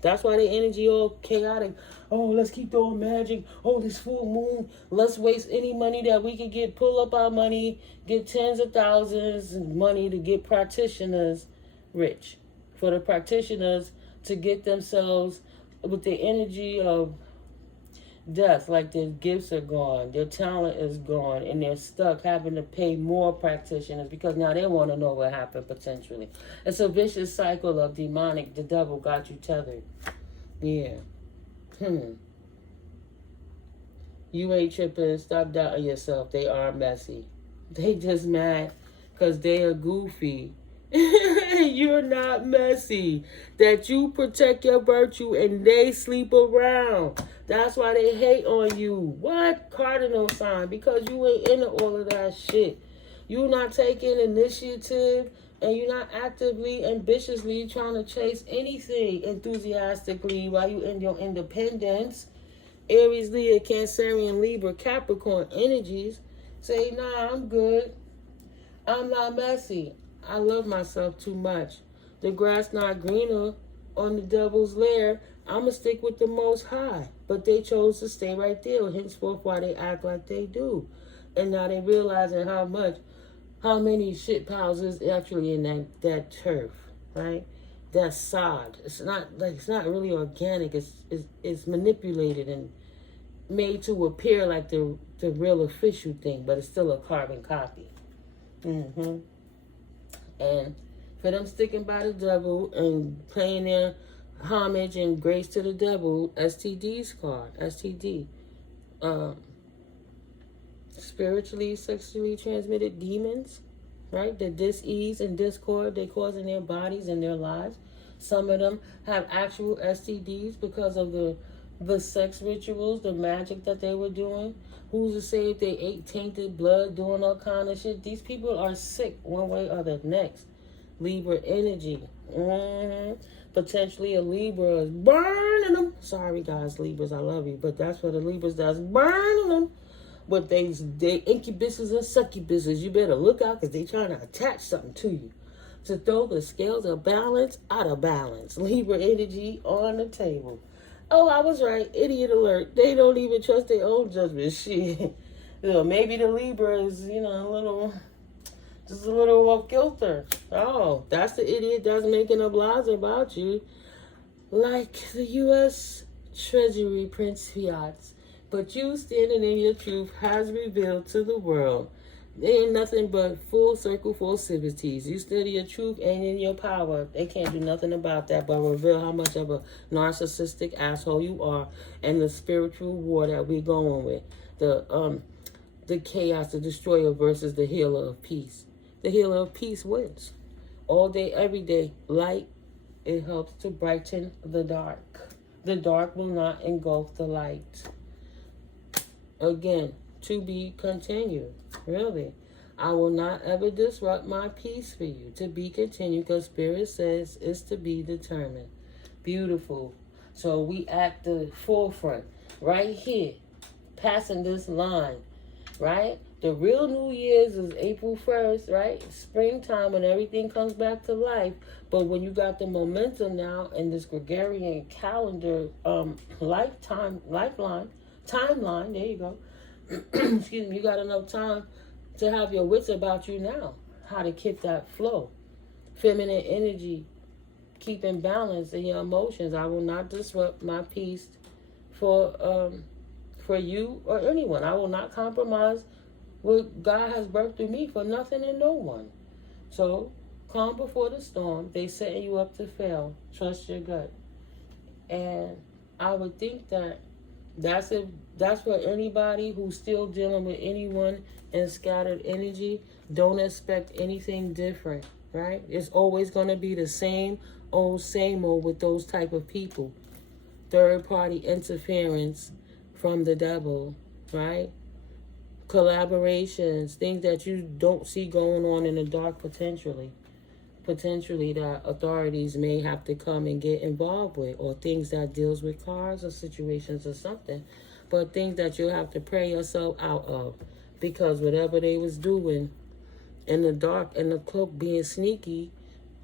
That's why their energy all chaotic. Oh, let's keep throwing magic. Oh, this full moon. Let's waste any money that we could get. Pull up our money. Get tens of thousands of money to get practitioners rich. For the practitioners to get themselves with the energy of death, like their gifts are gone, their talent is gone, and they're stuck having to pay more practitioners because now they want to know what happened potentially. It's a vicious cycle of demonic. The devil got you tethered. Yeah. You ain't tripping. Stop doubting yourself. They are messy. They just mad because they are goofy. You're not messy. That you protect your virtue and they sleep around. That's why they hate on you. What? Cardinal sign. Because you ain't into all of that shit. You're not taking initiative and you're not actively, ambitiously trying to chase anything enthusiastically while you in your independence. Aries, Leo, Cancerian, Libra, Capricorn energies say, nah, I'm good. I'm not messy. I love myself too much. The grass not greener on the devil's lair. I'ma stick with the Most High. But they chose to stay right there. Henceforth, why they act like they do. And now they realizing how many shit piles is actually in that turf, right? That sod. It's not really organic. It's manipulated and made to appear like the real official thing, but it's still a carbon copy. And for them sticking by the devil and paying their homage and grace to the devil, STD's card, STD. Spiritually, sexually transmitted demons, right? The dis-ease and discord they cause in their bodies and their lives. Some of them have actual STDs because of the sex rituals, the magic that they were doing. Who's to say if they ate tainted blood, doing all kind of shit? These people are sick one way or the next. Libra energy. Potentially a Libra is burning them. Sorry guys, Libras, I love you, but that's what the Libras does, burning them. But they incubuses and succubuses. You better look out because they trying to attach something to you to throw the scales of balance out of balance. Libra energy on the table. Oh, I was right. Idiot alert. They don't even trust their own judgment. Shit. Maybe the Libra is, just a little off kilter. Oh, that's the idiot that's making up lies about you. Like the U.S. Treasury Prince Fiat. But you standing in your truth has revealed to the world. They ain't nothing but full circle falsities. You study your truth and in your power. They can't do nothing about that but reveal how much of a narcissistic asshole you are and the spiritual war that we're going with. The chaos, the destroyer versus the healer of peace. The healer of peace wins. All day, every day, light, it helps to brighten the dark. The dark will not engulf the light. Again, to be continued. Really. I will not ever disrupt my peace for you. To be continued, because Spirit says it's to be determined. Beautiful. So we at the forefront. Right here. Passing this line. Right? The real New Year's is April 1st, right? Springtime when everything comes back to life. But when you got the momentum now in this Gregorian calendar timeline, there you go. Excuse me, you got enough time to have your wits about you now. How to keep that flow. Feminine energy. Keeping balance in your emotions. I will not disrupt my peace for you or anyone. I will not compromise what God has birthed through me for nothing and no one. So, calm before the storm. They setting you up to fail. Trust your gut. And I would think that's for anybody who's still dealing with anyone in scattered energy. Don't expect anything different, right? It's always going to be the same old with those type of people. Third party interference from the devil, right? Collaborations, things that you don't see going on in the dark potentially that authorities may have to come and get involved with, or things that deals with cars or situations or something, but things that you'll have to pray yourself out of, because whatever they was doing in the dark and the cloak being sneaky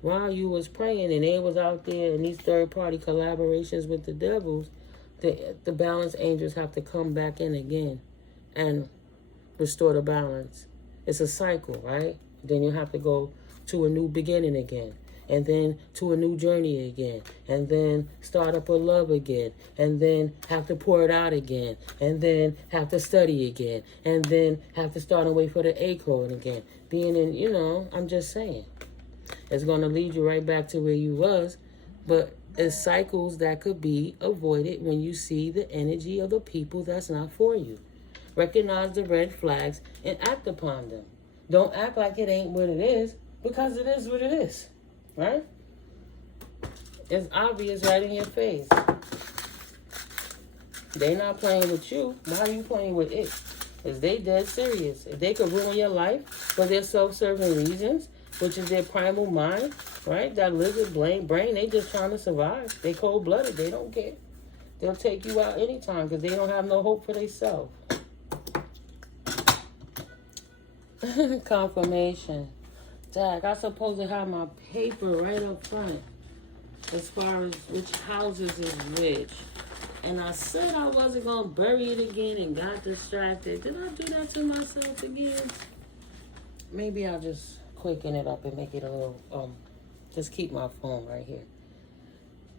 while you was praying and they was out there in these third-party collaborations with the devils, the balance angels have to come back in again and restore the balance. It's a cycle, right? Then you have to go to a new beginning again, and then to a new journey again, and then start up with love again, and then have to pour it out again, and then have to study again, and then have to start and wait for the acorn again. Being in, I'm just saying. It's going to lead you right back to where you was, but it's cycles that could be avoided when you see the energy of the people that's not for you. Recognize the red flags and act upon them. Don't act like it ain't what it is, because it is what it is. right? It's obvious right in your face. They not playing with you. Why are you playing with it? Is they dead serious? If they could ruin your life for their self-serving reasons, which is their primal mind, right? That lizard brain, they just trying to survive. They cold-blooded. They don't care. They'll take you out anytime because they don't have no hope for themselves. Confirmation. Dag, I supposed to have my paper right up front as far as which houses is which. And I said I wasn't going to bury it again and got distracted. Did I do that to myself again? Maybe I'll just quicken it up and make it a little, just keep my phone right here.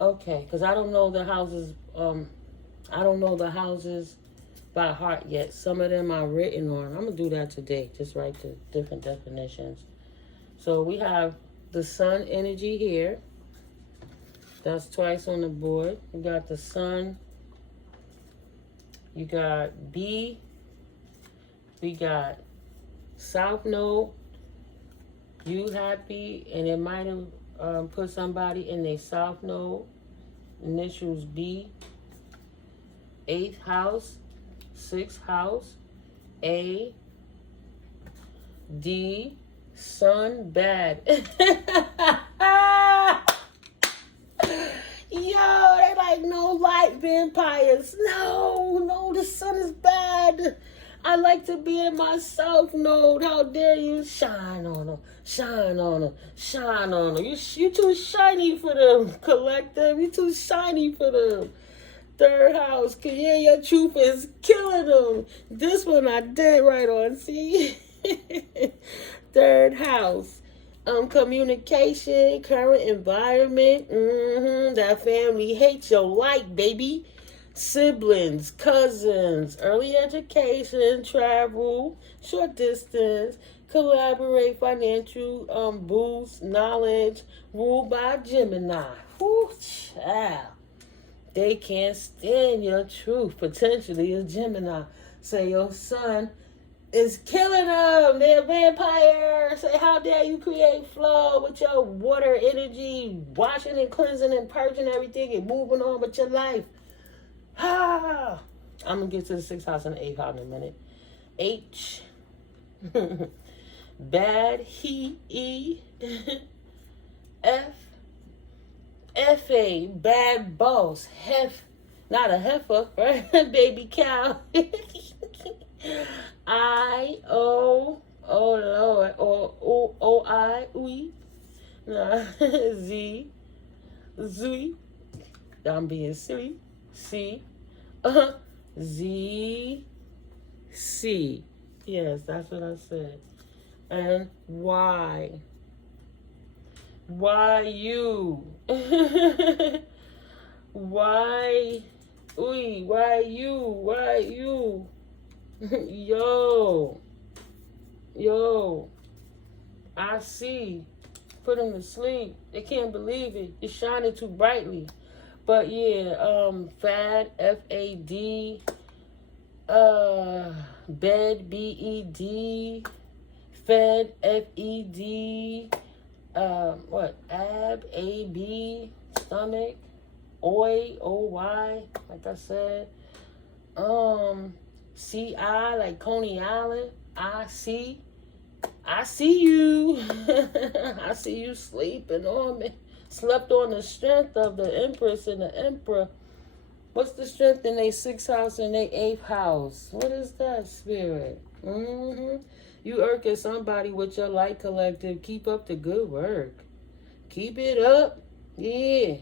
Okay, because I don't know the houses, I don't know the houses by heart yet. Some of them are written on. I'm going to do that today. Just write the different definitions. So we have the sun energy here. That's twice on the board. You got the sun. You got B. We got South Node. You happy. And it might have put somebody in their South Node. Initials B. 8th house. 6th house. A. D. Sun bad. Yo, they like no light vampires. No, the sun is bad. I like to be in my South Node. How dare you? Shine on them. Shine on them. Shine on them. You too shiny for them, collective. You too shiny for them. 3rd house. Yeah, your truth is killing them. This one I did right on. See? 3rd house. Communication, current environment. That family hates your light, baby. Siblings, cousins, early education, travel, short distance, collaborate, financial boost, knowledge, ruled by Gemini. Whoo, child. They can't stand your truth. Potentially a Gemini. Say your son is killing them. They're vampires. Say, how dare you create flow with your water energy, washing and cleansing and purging everything and moving on with your life. I'm going to get to the 6th house and the 8th house in a minute. H. Bad. He. F. F-A. Bad boss. Hef. Not a heifer, right? Baby cow. I-O. Oh, Lord. O-I. Oui. Z. Zui. I'm being silly. C. Z. C. Yes, that's what I said. And Y. Why you? Why? Ooh, why you? Why you? Yo. I see. Put them to sleep. They can't believe it. It's shining too brightly. But yeah, FAD, F-A-D, bed, B-E-D, fed, F-E-D, ab, A-B, stomach, oi, O-Y, like I said, C-I, like Coney Island, I see you, I see you sleeping on me. Slept on the strength of the Empress and the Emperor. What's the strength in their 6th house and their 8th house? What is that, spirit? You Urks is somebody with your light collective. Keep up the good work. Keep it up. Yeah.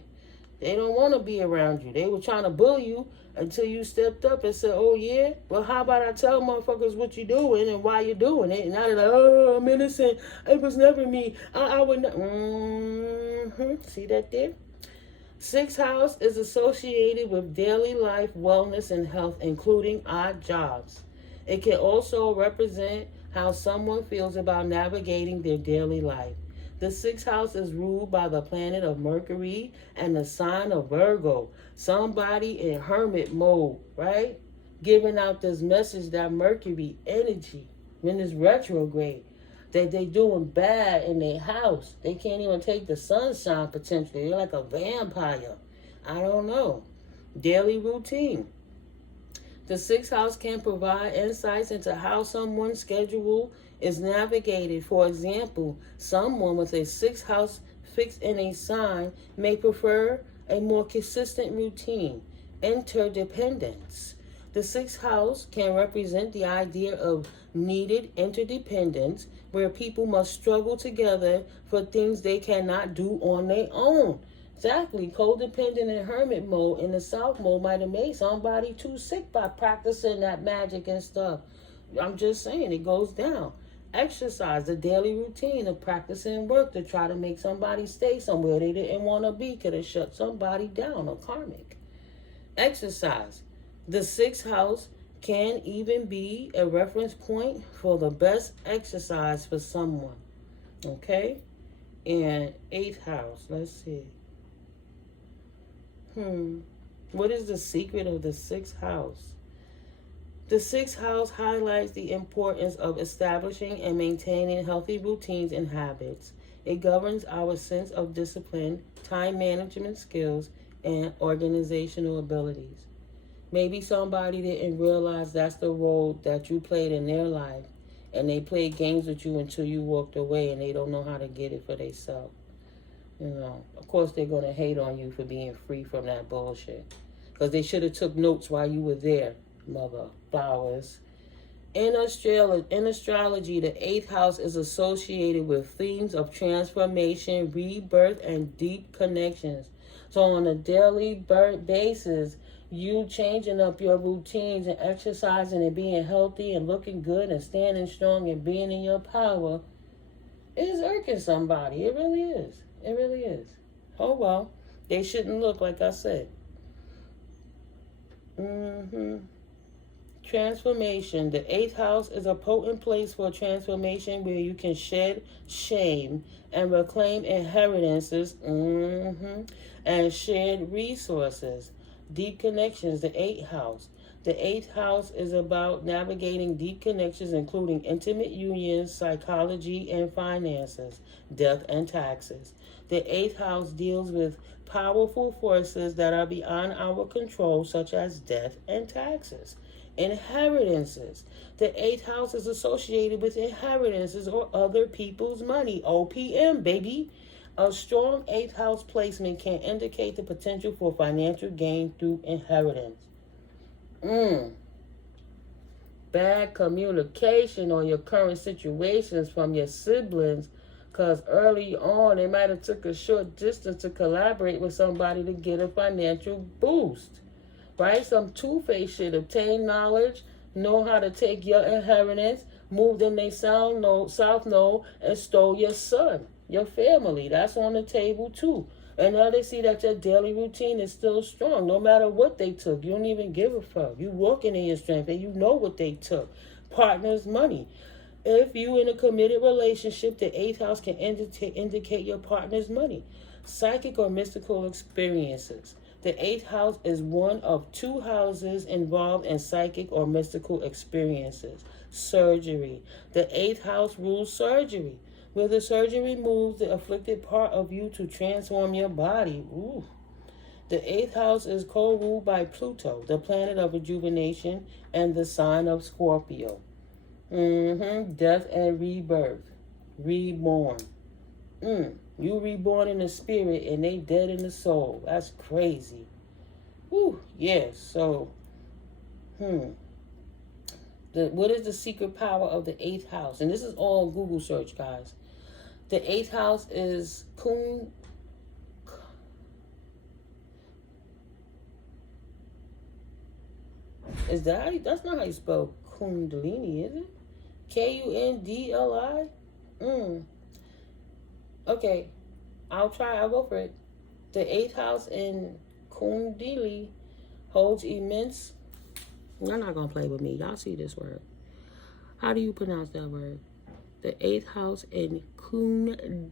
They don't want to be around you. They were trying to bully you until you stepped up and said, oh, yeah? Well, how about I tell motherfuckers what you're doing and why you're doing it? And now they're like, oh, I'm innocent. It was never me. I would not. See that there? 6th house is associated with daily life, wellness, and health, including odd jobs. It can also represent how someone feels about navigating their daily life. The 6th house is ruled by the planet of Mercury and the sign of Virgo. Somebody in hermit mode, right? Giving out this message that Mercury energy, when it's retrograde. They doing bad in their house. They can't even take the sunshine potentially. They're like a vampire. I don't know. Daily routine. The sixth house can provide insights into how someone's schedule is navigated. For example, someone with a sixth house fixed in a sign may prefer a more consistent routine. Interdependence. The sixth house can represent the idea of needed interdependence, where people must struggle together for things they cannot do on their own. Exactly. Codependent and hermit mode in the south mode might have made somebody too sick by practicing that magic and stuff. I'm just saying, it goes down. Exercise, the daily routine of practicing work to try to make somebody stay somewhere they didn't want to be, could have shut somebody down, or karmic. Exercise. The sixth house can even be a reference point for the best exercise for someone. Okay? And eighth house, let's see. What is the secret of the sixth house? The sixth house highlights the importance of establishing and maintaining healthy routines and habits. It governs our sense of discipline, time management skills, and organizational abilities. Maybe somebody didn't realize that's the role that you played in their life, and they played games with you until you walked away, and they don't know how to get it for themselves. You know, of course they're going to hate on you for being free from that bullshit, because they should have took notes while you were there, mother flowers. In astrology, the eighth house is associated with themes of transformation, rebirth, and deep connections. So on a daily basis, you changing up your routines and exercising and being healthy and looking good and standing strong and being in your power is irking somebody. It really is. It really is. Oh, well, they shouldn't look, like I said. Transformation. The eighth house is a potent place for transformation where you can shed shame and reclaim inheritances and shared resources. Deep connections. The eighth house. The eighth house is about navigating deep connections, including intimate unions, psychology, and finances, death, and taxes. The eighth house deals with powerful forces that are beyond our control, such as death and taxes. Inheritances. The eighth house is associated with inheritances or other people's money. OPM, baby. A strong eighth house placement can indicate the potential for financial gain through inheritance. Bad communication on your current situations from your siblings, because early on they might have took a short distance to collaborate with somebody to get a financial boost. Right? Some two-faced shit. Obtain knowledge, know how to take your inheritance, moved in they south node, and stole your son, your family. That's on the table too. And now they see that your daily routine is still strong, no matter what they took. You don't even give a fuck. You walking in your strength, and you know what they took. Partner's money. If you in a committed relationship, the eighth house can indicate your partner's money. Psychic or mystical experiences. The eighth house is one of two houses involved in psychic or mystical experiences. Surgery. The eighth house rules surgery, where the surgery moves the afflicted part of you to transform your body. Ooh. The eighth house is co-ruled by Pluto, the planet of rejuvenation, and the sign of Scorpio. Death and rebirth. Reborn. You reborn in the spirit and they dead in the soul. That's crazy. Whew, yeah, so, what is the secret power of the eighth house? And this is all Google search, guys. The eighth house is that's not how you spell Kundalini, is it? Kundli? Okay, I'll go for it. The eighth house in Kundli holds immense. You're not going to play with me. Y'all see this word. How do you pronounce that word? The eighth house in Kundli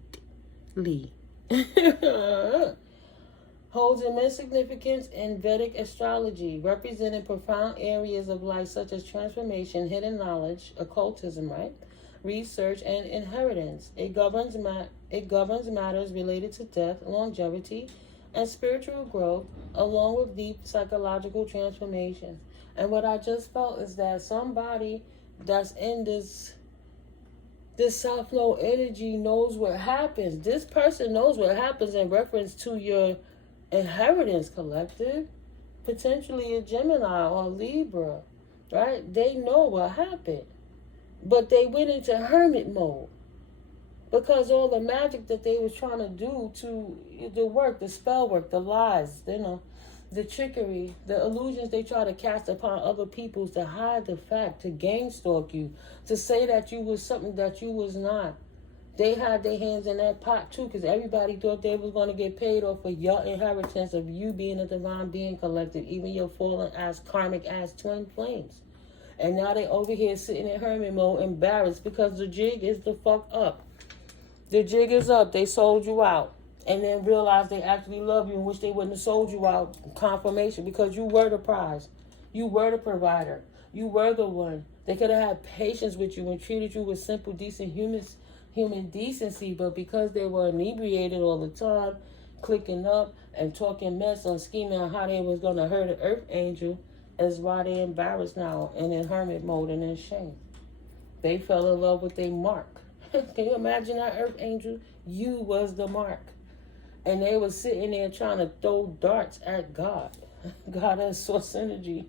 holds immense significance in Vedic astrology, representing profound areas of life such as transformation, hidden knowledge, occultism, right? research, and inheritance. It governs matters related to death, longevity, and spiritual growth, along with deep psychological transformations. And what I just felt is that somebody that's in this South Node energy knows what happens. This person knows what happens in reference to your inheritance, collective. Potentially a Gemini or a Libra, right? They know what happened. But they went into hermit mode. Because all the magic that they was trying to do to the work, the spell work, the lies, the trickery, the illusions they try to cast upon other people to hide the fact, to gang stalk you, to say that you was something that you was not. They had their hands in that pot too, because everybody thought they was going to get paid off for your inheritance of you being a divine being, collective, even your fallen ass, karmic ass twin flames. And now they over here sitting in hermit mode, embarrassed because the jig is the fuck up. The jig is up. They sold you out. And then realized they actually love you and wish they wouldn't have sold you out. Confirmation, because you were the prize. You were the provider. You were the one. They could have had patience with you and treated you with simple, decent human decency, but because they were inebriated all the time, clicking up and talking mess and scheming on how they was going to hurt an earth angel, is why they embarrassed now and in hermit mode and in shame. They fell in love with their mark. Can you imagine that, earth angel? You was the mark. And they was sitting there trying to throw darts at God. God has source energy.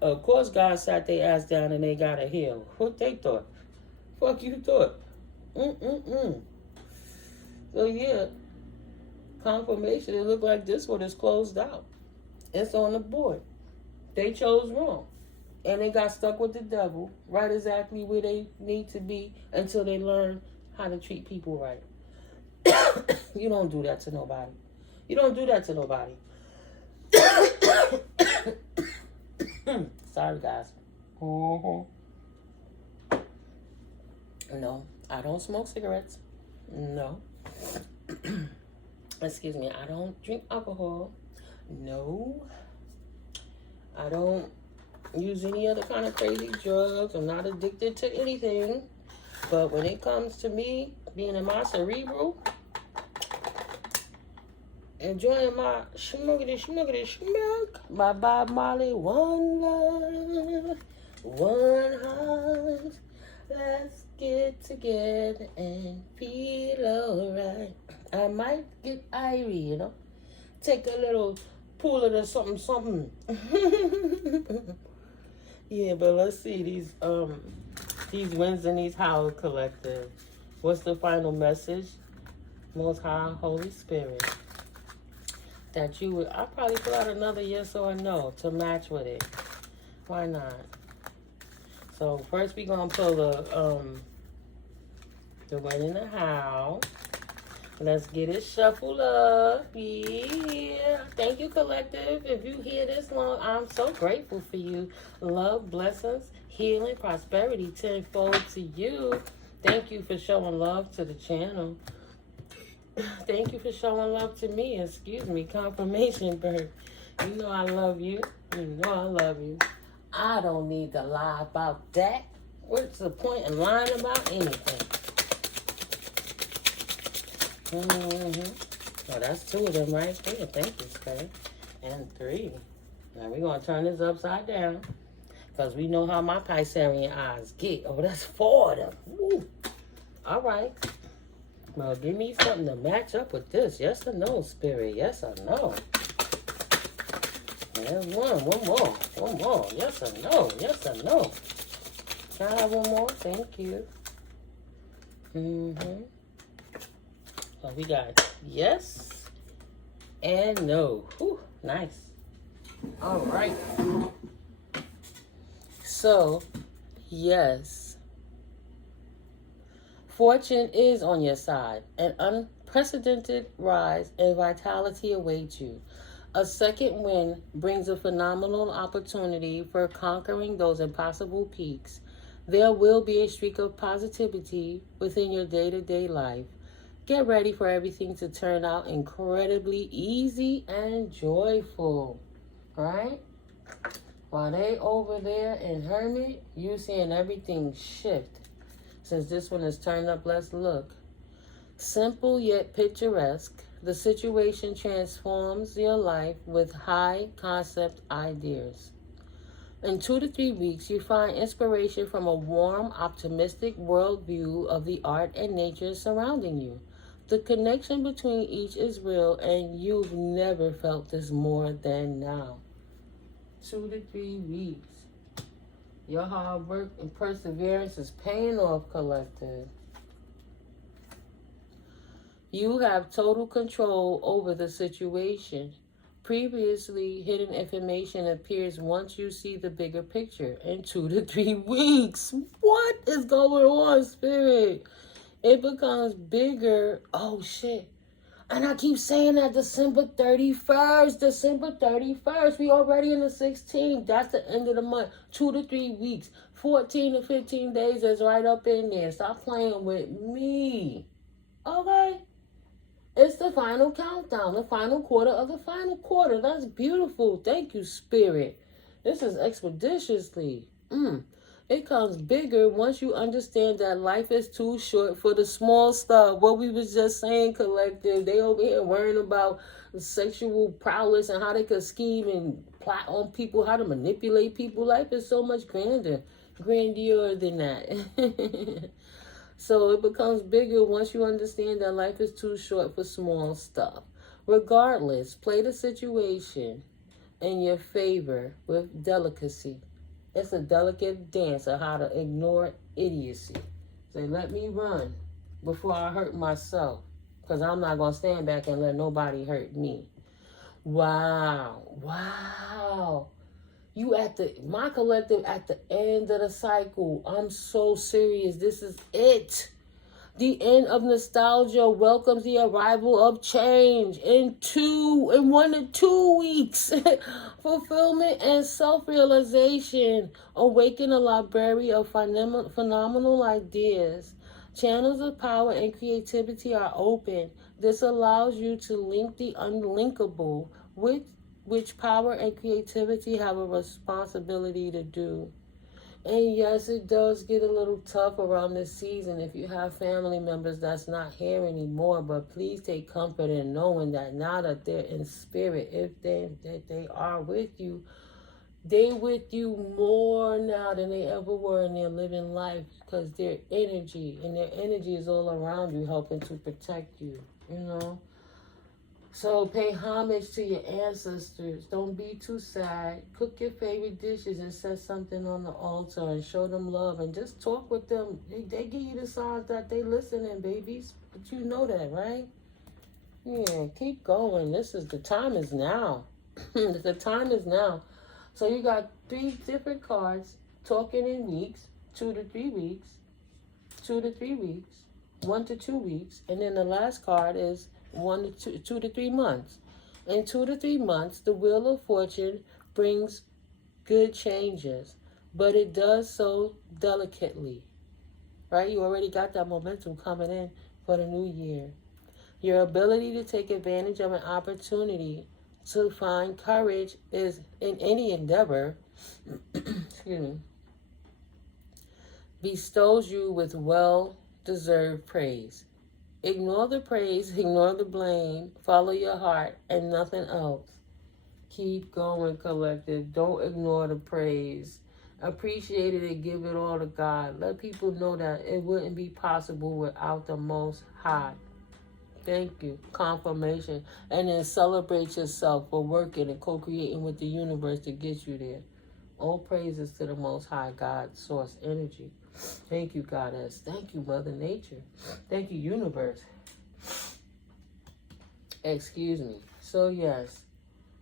Of course, God sat their ass down and they got to heal. What they thought? Fuck you thought. So yeah, confirmation. It looked like this one is closed out. It's on the board. They chose wrong. And they got stuck with the devil, right exactly where they need to be until they learn how to treat people right. You don't do that to nobody. You don't do that to nobody. Sorry, guys. No, I don't smoke cigarettes. No. Excuse me, I don't drink alcohol. No. I don't use any other kind of crazy drugs. I'm not addicted to anything. But when it comes to me being in my cerebral, enjoying my smoke by Bob Marley, one love, one heart, let's get together and feel alright. I might get irie, take a little pull of the something. Yeah, but let's see these winds and these howls, collective. What's the final message? Most High Holy Spirit. That you would, I'll probably put out another yes or a no to match with it. Why not? So first we're gonna pull the when and the how. Let's get it shuffled up. Yeah. Thank you, collective. If you hear this long, I'm so grateful for you. Love, blessings, healing, prosperity tenfold to you. Thank you for showing love to the channel. Thank you for showing love to me. Excuse me, confirmation bird. You know I love you. You know I love you. I don't need to lie about that. What's the point in lying about anything? Oh, that's 2 of them right there. Thank you, Sky. And 3. Now we're going to turn this upside down. Because we know how my Piscean eyes get. Oh, that's 4 of them. Woo. All right. Well, give me something to match up with this. Yes or no, Spirit? Yes or no? And one more. Yes or no? Yes or no? Can I have one more? Thank you. Oh, we got yes and no. Whew, nice. All right. So, yes. Fortune is on your side. An unprecedented rise and vitality awaits you. A second wind brings a phenomenal opportunity for conquering those impossible peaks. There will be a streak of positivity within your day-to-day life. Get ready for everything to turn out incredibly easy and joyful. Right? While they over there in Hermit, you seeing everything shift. Since this one is turned up, let's look. Simple yet picturesque, the situation transforms your life with high concept ideas. In 2 to 3 weeks, you find inspiration from a warm, optimistic worldview of the art and nature surrounding you. The connection between each is real, and you've never felt this more than now. 2 to 3 weeks. Your hard work and perseverance is paying off, collective. You have total control over the situation. Previously hidden information appears once you see the bigger picture in 2 to 3 weeks. What is going on, Spirit? It becomes bigger. Oh, shit. And I keep saying that December 31st. December 31st. We already in the 16th. That's the end of the month. 2 to 3 weeks. 14 to 15 days is right up in there. Stop playing with me. Okay? It's the final countdown. The final quarter of the final quarter. That's beautiful. Thank you, Spirit. This is expeditiously. It comes bigger once you understand that life is too short for the small stuff. What we was just saying, collective. They over here worrying about sexual prowess and how they could scheme and plot on people, how to manipulate people. Life is so much grandeur than that. So it becomes bigger once you understand that life is too short for small stuff. Regardless, play the situation in your favor with delicacy. It's a delicate dance of how to ignore idiocy. Say, let me run before I hurt myself, because I'm not going to stand back and let nobody hurt me. Wow. You my collective at the end of the cycle. I'm so serious. This is it. The end of nostalgia welcomes the arrival of change in 1 to 2 weeks. Fulfillment and self-realization. Awaken a library of phenomenal ideas. Channels of power and creativity are open. This allows you to link the unlinkable, with which power and creativity have a responsibility to do. And yes, it does get a little tough around this season if you have family members that's not here anymore. But please take comfort in knowing that now that they're in spirit, that they are with you, they with you more now than they ever were in their living life, because their energy is all around you, helping to protect you, you know. So pay homage to your ancestors. Don't be too sad. Cook your favorite dishes and set something on the altar and show them love and just talk with them. They give you the signs that they listening, babies. But you know that, right? Yeah, keep going. The time is now. The time is now. So you got 3 different cards talking in weeks, 2 to 3 weeks, 2 to 3 weeks, 1 to 2 weeks, and then the last card is 2 to 3 months. In 2 to 3 months, the Wheel of Fortune brings good changes, but it does so delicately, right? You already got that momentum coming in for the new year. Your ability to take advantage of an opportunity to find courage is in any endeavor, excuse me, bestows you with well-deserved praise. Ignore the praise, ignore the blame, follow your heart, and nothing else. Keep going, collective. Don't ignore the praise. Appreciate it and give it all to God. Let people know that it wouldn't be possible without the Most High. Thank you. Confirmation. And then celebrate yourself for working and co-creating with the universe to get you there. All praises to the Most High God, Source, Energy. Thank you, Goddess. Thank you, Mother Nature. Thank you, Universe. Excuse me. So, yes.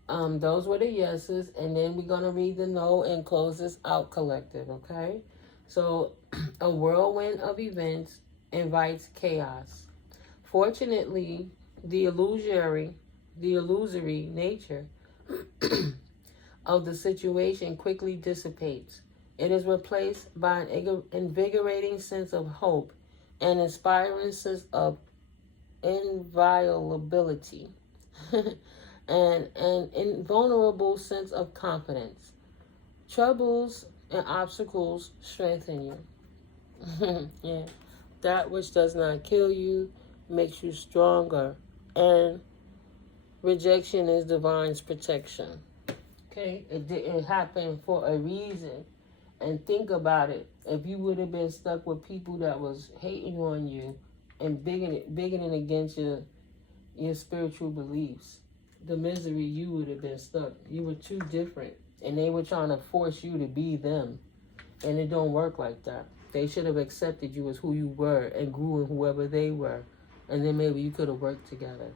Those were the yeses. And then we're going to read the no and close this out, collective, okay? So, a whirlwind of events invites chaos. Fortunately, the illusory nature of the situation quickly dissipates. It is replaced by an invigorating sense of hope, an inspiring sense of inviolability, and an invulnerable sense of confidence. Troubles and obstacles strengthen you. Yeah. That which does not kill you makes you stronger. And rejection is divine's protection. Okay? It didn't happen for a reason. And think about it. If you would have been stuck with people that was hating on you and bigoting against your spiritual beliefs, the misery, you would have been stuck. You were too different. And they were trying to force you to be them. And it don't work like that. They should have accepted you as who you were and grew in whoever they were. And then maybe you could have worked together.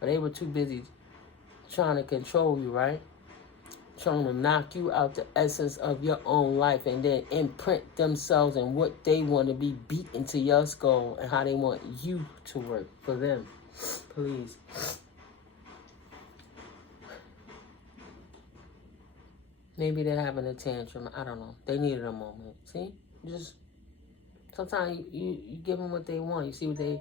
But they were too busy trying to control you, right? Trying to knock you out the essence of your own life and then imprint themselves and what they want to be beat into your skull and how they want you to work for them. Please. Maybe they're having a tantrum. I don't know. They needed a moment. See? Just sometimes you give them what they want. You see what they...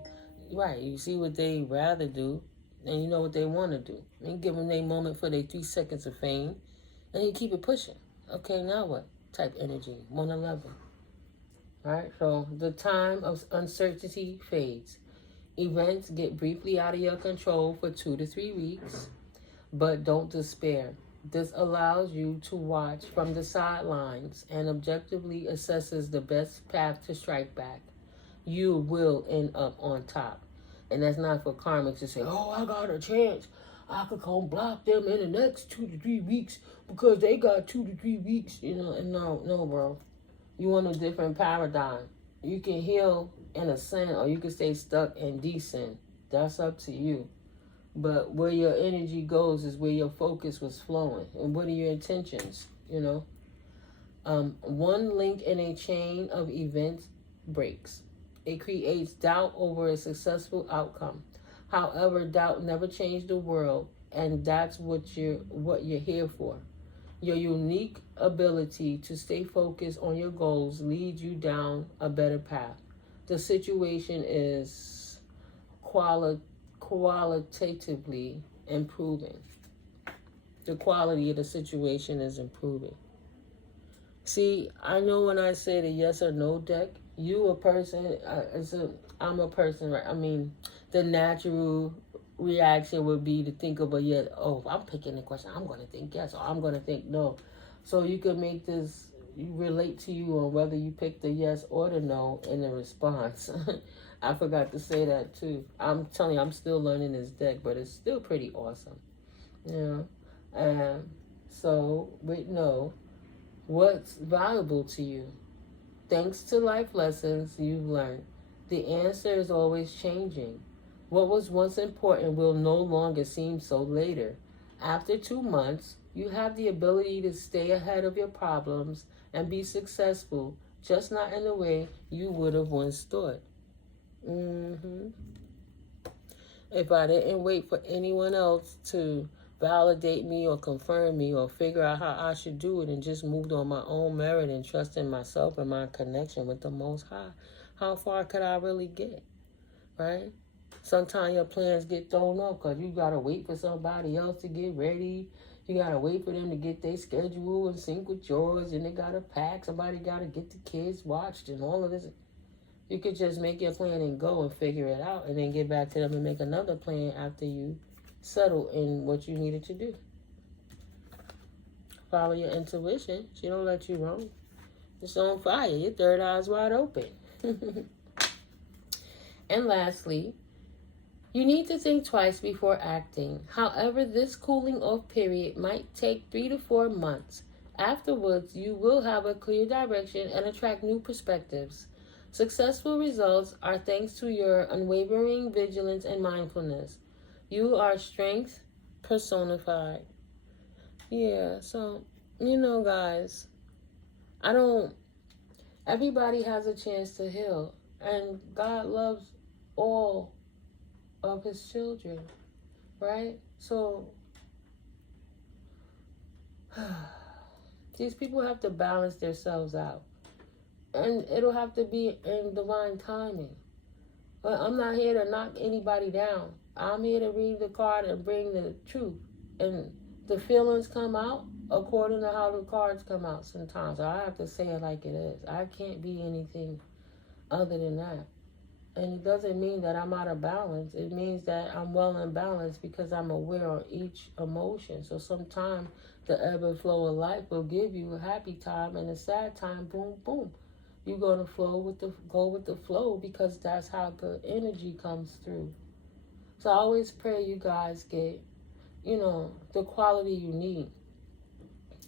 Right. You see what they rather do. And you know what they want to do. And you give them their moment for their 3 seconds of fame. And you keep it pushing. Okay, now what? Type energy. 111. Alright? So the time of uncertainty fades. Events get briefly out of your control for 2 to 3 weeks. But don't despair. This allows you to watch from the sidelines and objectively assesses the best path to strike back. You will end up on top. And that's not for karmics to say, oh, I got a chance. I could come block them in the next 2 to 3 weeks because they got 2 to 3 weeks. You know, and no, bro. You want a different paradigm. You can heal and ascend or you can stay stuck and descend. That's up to you. But where your energy goes is where your focus was flowing. And what are your intentions, you know? One link in a chain of events breaks. It creates doubt over a successful outcome. However, doubt never changed the world, and that's what you're here for. Your unique ability to stay focused on your goals leads you down a better path. The situation is qualitatively improving. The quality of the situation is improving. See, I know when I say the yes or no deck, you a person, I'm a person, right? I mean, the natural reaction would be to think of a yes. Oh, I'm picking the question. I'm going to think yes or I'm going to think no. So you can make this relate to you on whether you pick the yes or the no in the response. I forgot to say that too. I'm telling you, I'm still learning this deck, but it's still pretty awesome. You know? So, with no, what's valuable to you? Thanks to life lessons you've learned, the answer is always changing. What was once important will no longer seem so later. After 2 months, you have the ability to stay ahead of your problems and be successful, just not in the way you would have once thought. If I didn't wait for anyone else to validate me or confirm me or figure out how I should do it and just moved on my own merit and trust in myself and my connection with the Most High, how far could I really get, right? Sometimes your plans get thrown off because you got to wait for somebody else to get ready. You got to wait for them to get their schedule and sync with yours, and they got to pack. Somebody got to get the kids watched and all of this. You could just make your plan and go and figure it out and then get back to them and make another plan after you settle in what you needed to do. Follow your intuition. She don't let you wrong. It's on fire. Your third eye's wide open. And lastly, you need to think twice before acting. However, this cooling off period might take 3 to 4 months. Afterwards, you will have a clear direction and attract new perspectives. Successful results are thanks to your unwavering vigilance and mindfulness. You are strength personified. Yeah, so, you know, guys, everybody has a chance to heal. And God loves all of his children, right? So, these people have to balance themselves out. And it'll have to be in divine timing. But I'm not here to knock anybody down. I'm here to read the card and bring the truth. And the feelings come out, according to how the cards come out sometimes. I have to say it like it is. I can't be anything other than that. And it doesn't mean that I'm out of balance. It means that I'm well in balance because I'm aware of each emotion. So sometimes the ebb and flow of life will give you a happy time, and a sad time, boom, boom. You're gonna go with the flow, because that's how the energy comes through. So I always pray you guys get, the quality you need.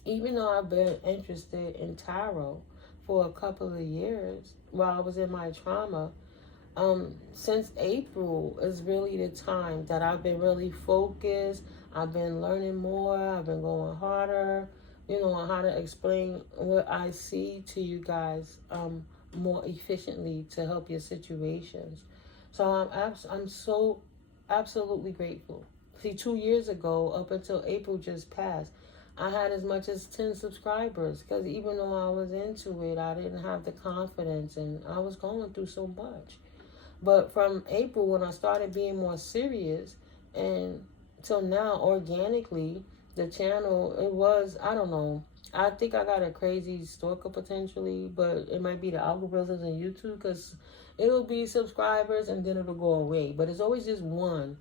Even though I've been interested in tarot for a couple of years while I was in my trauma, since April is really the time that I've been really focused. I've been learning more. I've been going harder, on how to explain what I see to you guys more efficiently to help your situations. So I'm so absolutely grateful. See, 2 years ago, up until April just passed, I had as much as 10 subscribers, because even though I was into it, I didn't have the confidence, and I was going through so much. But from April, when I started being more serious, and till now, organically, the channel, it was, I don't know, I think I got a crazy stalker potentially, but it might be the algorithms in YouTube, because it'll be subscribers and then it'll go away. But it's always just one.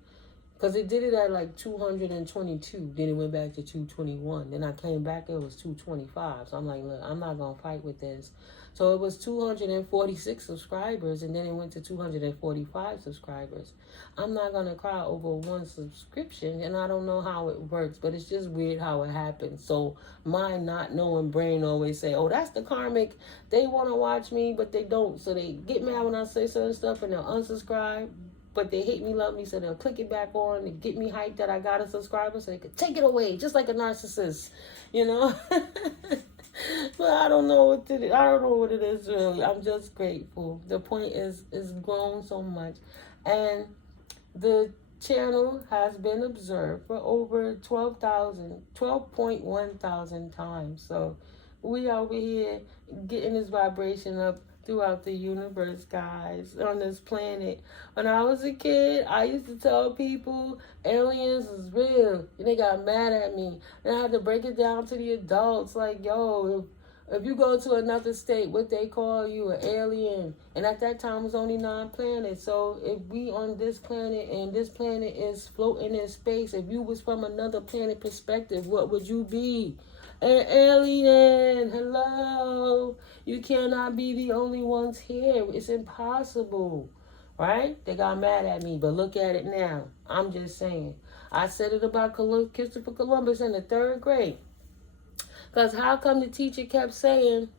Because it did it at like 222. Then it went back to 221. Then I came back, it was 225. So I'm like, look, I'm not going to fight with this. So it was 246 subscribers, and then it went to 245 subscribers. I'm not going to cry over one subscription, and I don't know how it works, but it's just weird how it happens. So my not knowing brain always say, oh, that's the karmic. They want to watch me, but they don't. So they get mad when I say certain stuff, and they'll unsubscribe. But they hate me, love me, so they'll click it back on and get me hyped that I got a subscriber so they could take it away, just like a narcissist, But I don't know what it is. I don't know what it is, really. I'm just grateful. The point is, it's grown so much. And the channel has been observed for over 12.1 thousand times. So we over here getting this vibration up throughout the universe, guys, on this planet. When I was a kid, I used to tell people aliens is real, and they got mad at me. And I had to break it down to the adults, like, yo, if you go to another state, what they call you, an alien. And at that time, it was only 9 planets. So if we on this planet, and this planet is floating in space, if you was from another planet perspective, what would you be? An alien. Hello. You cannot be the only ones here. It's impossible. Right? They got mad at me, but look at it now. I'm just saying. I said it about Christopher Columbus in the 3rd grade. Because how come the teacher kept saying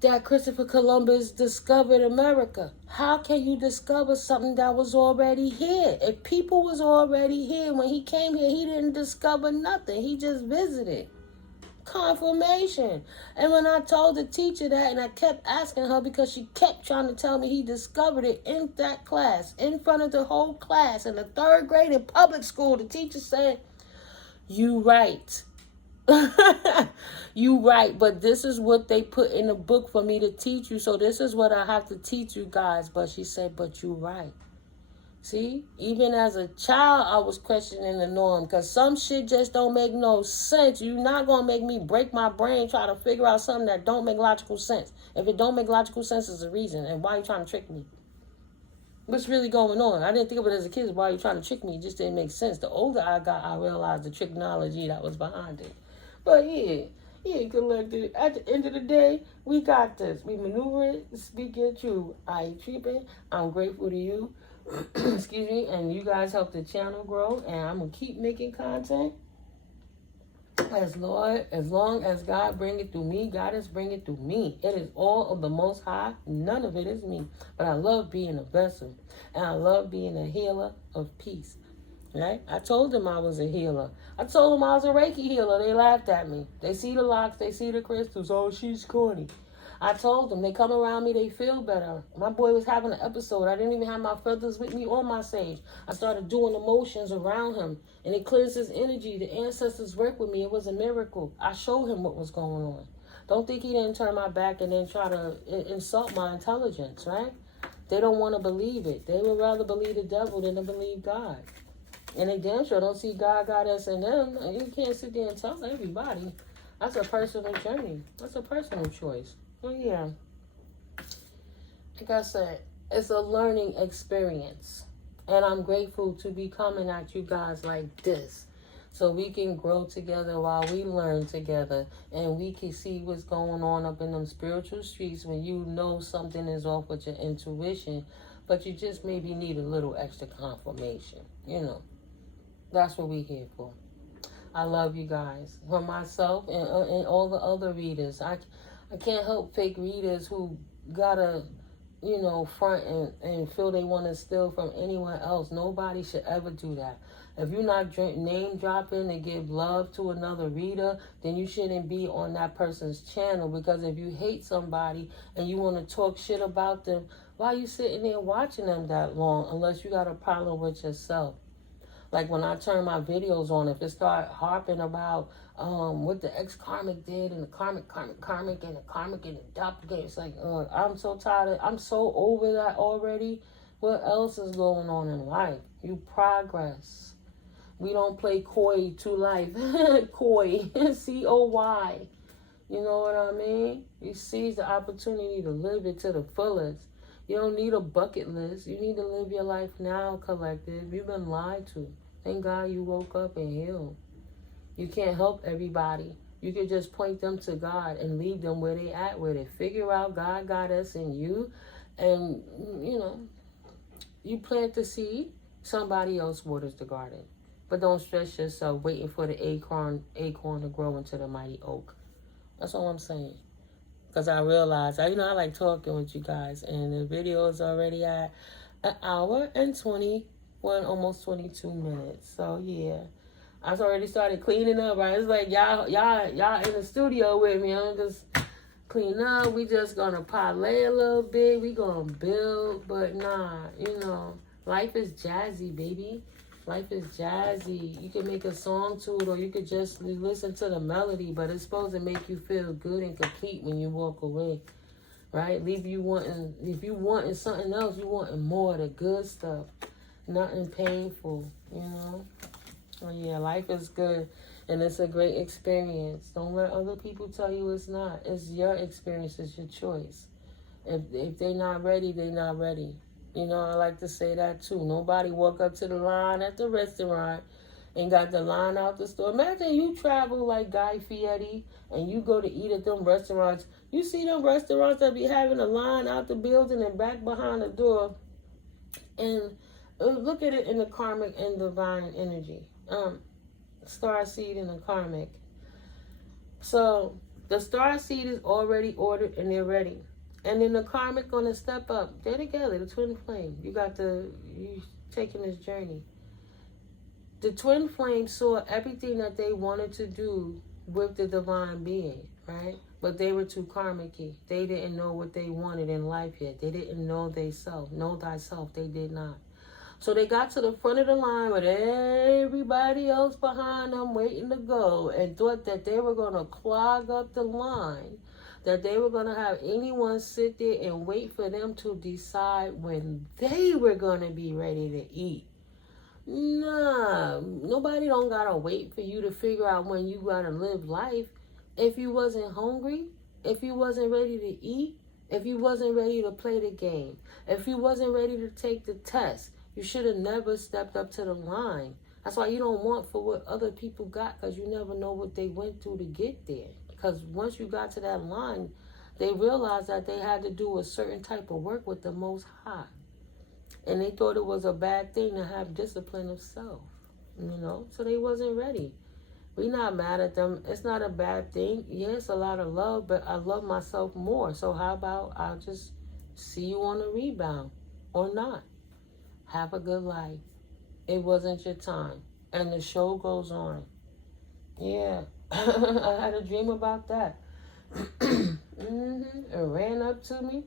that Christopher Columbus discovered America? How can you discover something that was already here? If people was already here when he came here, he didn't discover nothing. He just visited. Confirmation. And when I told the teacher that, and I kept asking her because she kept trying to tell me he discovered it in that class, in front of the whole class, in the 3rd grade in public school, the teacher said, you right. You right, but this is what they put in the book for me to teach you, so this is what I have to teach you guys. But she said, but you right. See, even as a child, I was questioning the norm, because some shit just don't make no sense. You're not going to make me break my brain trying to figure out something that don't make logical sense. If it don't make logical sense, there's a reason. And why are you trying to trick me? What's really going on? I didn't think of it as a kid. Why are you trying to trick me? It just didn't make sense. The older I got, I realized the technology that was behind it. But yeah, collective. At the end of the day, we got this. We maneuver it, speak your truth. I ain't tripping. I'm grateful to you. Excuse me. And you guys help the channel grow. And I'm going to keep making content. As long as God bring it through me, God is bringing it through me. It is all of the Most High. None of it is me. But I love being a vessel. And I love being a healer of peace. Right? I told them I was a healer. I told them I was a Reiki healer. They laughed at me. They see the locks. They see the crystals. Oh, she's corny. I told them, they come around me, they feel better. My boy was having an episode. I didn't even have my feathers with me or my sage. I started doing emotions around him, and it clears his energy. The ancestors work with me. It was a miracle. I showed him what was going on. Don't think he didn't turn my back and then try to insult my intelligence, right? They don't want to believe it. They would rather believe the devil than to believe God. And they damn sure don't see God, Goddess in them. You can't sit there and tell everybody. That's a personal journey. That's a personal choice. Well, yeah. Like I said, it's a learning experience. And I'm grateful to be coming at you guys like this. So we can grow together while we learn together. And we can see what's going on up in them spiritual streets when you know something is off with your intuition. But you just maybe need a little extra confirmation. You know. That's what we're here for. I love you guys. For myself and all the other readers. I can't help fake readers who gotta, you know, front and feel they want to steal from anyone else. Nobody should ever do that. If you're not name dropping and give love to another reader, then you shouldn't be on that person's channel. Because if you hate somebody and you want to talk shit about them, why are you sitting there watching them that long unless you got a problem with yourself? Like when I turn my videos on, if it start harping about what the ex-karmic did and the karmic and the karmic and the doppelganger, it's like, I'm so tired I'm so over that already. What else is going on in life? You progress. We don't play coy to life. Coy. C-O-Y. You know what I mean? You seize the opportunity to live it to the fullest. You don't need a bucket list. You need to live your life now, collective. You've been lied to. Thank God you woke up and healed. You can't help everybody. You can just point them to God and leave them where they at, where they figure out God got us in you. And, you know, you plant the seed, somebody else waters the garden. But don't stress yourself waiting for the acorn to grow into the mighty oak. That's all I'm saying. Because I realize, I like talking with you guys. And the video is already at an hour and 21, almost 22 minutes. So, yeah. I've already started cleaning up, right? It's like y'all in the studio with me. I'm just cleaning up. We just going to parlay a little bit. We going to build. But, nah, life is jazzy, baby. Life is jazzy. You can make a song to it, or you could just listen to the melody, but it's supposed to make you feel good and complete when you walk away, right? Leave you wanting, if you wanting something else, you wanting more of the good stuff, nothing painful, Oh yeah, life is good, and it's a great experience. Don't let other people tell you it's not. It's your experience. It's your choice. If they're not ready, they're not ready. I like to say that too. Nobody walk up to the line at the restaurant and got the line out the store. Imagine you travel like Guy Fieri and you go to eat at them restaurants. You see them restaurants that be having a line out the building and back behind the door. And look at it in the karmic and divine energy. Star seed and the karmic. So the star seed is already ordered and they're ready. And then the karmic gonna step up. They're together, the twin flame. You taking this journey. The twin flame saw everything that they wanted to do with the divine being, right? But they were too karmic-y. They didn't know what they wanted in life yet. They didn't know theyself. Know thyself. They did not. So they got to the front of the line with everybody else behind them waiting to go and thought that they were gonna clog up the line, that they were going to have anyone sit there and wait for them to decide when they were going to be ready to eat. Nah, nobody don't got to wait for you to figure out when you got to live life. If you wasn't hungry, if you wasn't ready to eat, if you wasn't ready to play the game, if you wasn't ready to take the test, you should have never stepped up to the line. That's why you don't want for what other people got, because you never know what they went through to get there. Because once you got to that line, they realized that they had to do a certain type of work with the Most High. And they thought it was a bad thing to have discipline of self, So they wasn't ready. We not mad at them. It's not a bad thing. Yeah, it's a lot of love, but I love myself more. So how about I'll just see you on the rebound or not. Have a good life. It wasn't your time. And the show goes on. Yeah. I had a dream about that. It ran up to me,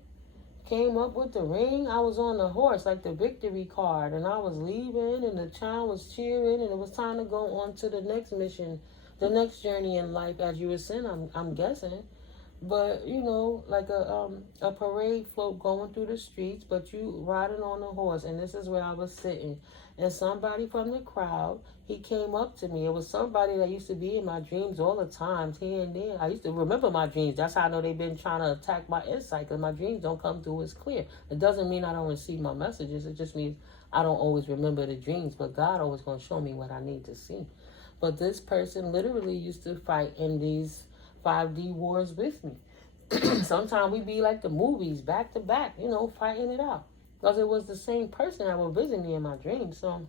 came up with the ring. I was on the horse, like the victory card, and I was leaving, and the child was cheering, and it was time to go on to the next mission, the next journey in life as you ascend, I'm guessing. But you know, like a parade float going through the streets, but you riding on a horse, and this is where I was sitting, and somebody from the crowd, he came up to me. It was somebody that used to be in my dreams all the time, here and there. I used to remember my dreams. That's how I know they've been trying to attack my insight, because my dreams don't come through as clear. It doesn't mean I don't receive my messages. It just means I don't always remember the dreams, but God always going to show me what I need to see. But this person literally used to fight in these 5D wars with me. Sometimes we be like the movies, back to back, you know, fighting it out. Because it was the same person that would visit me in my dreams. So,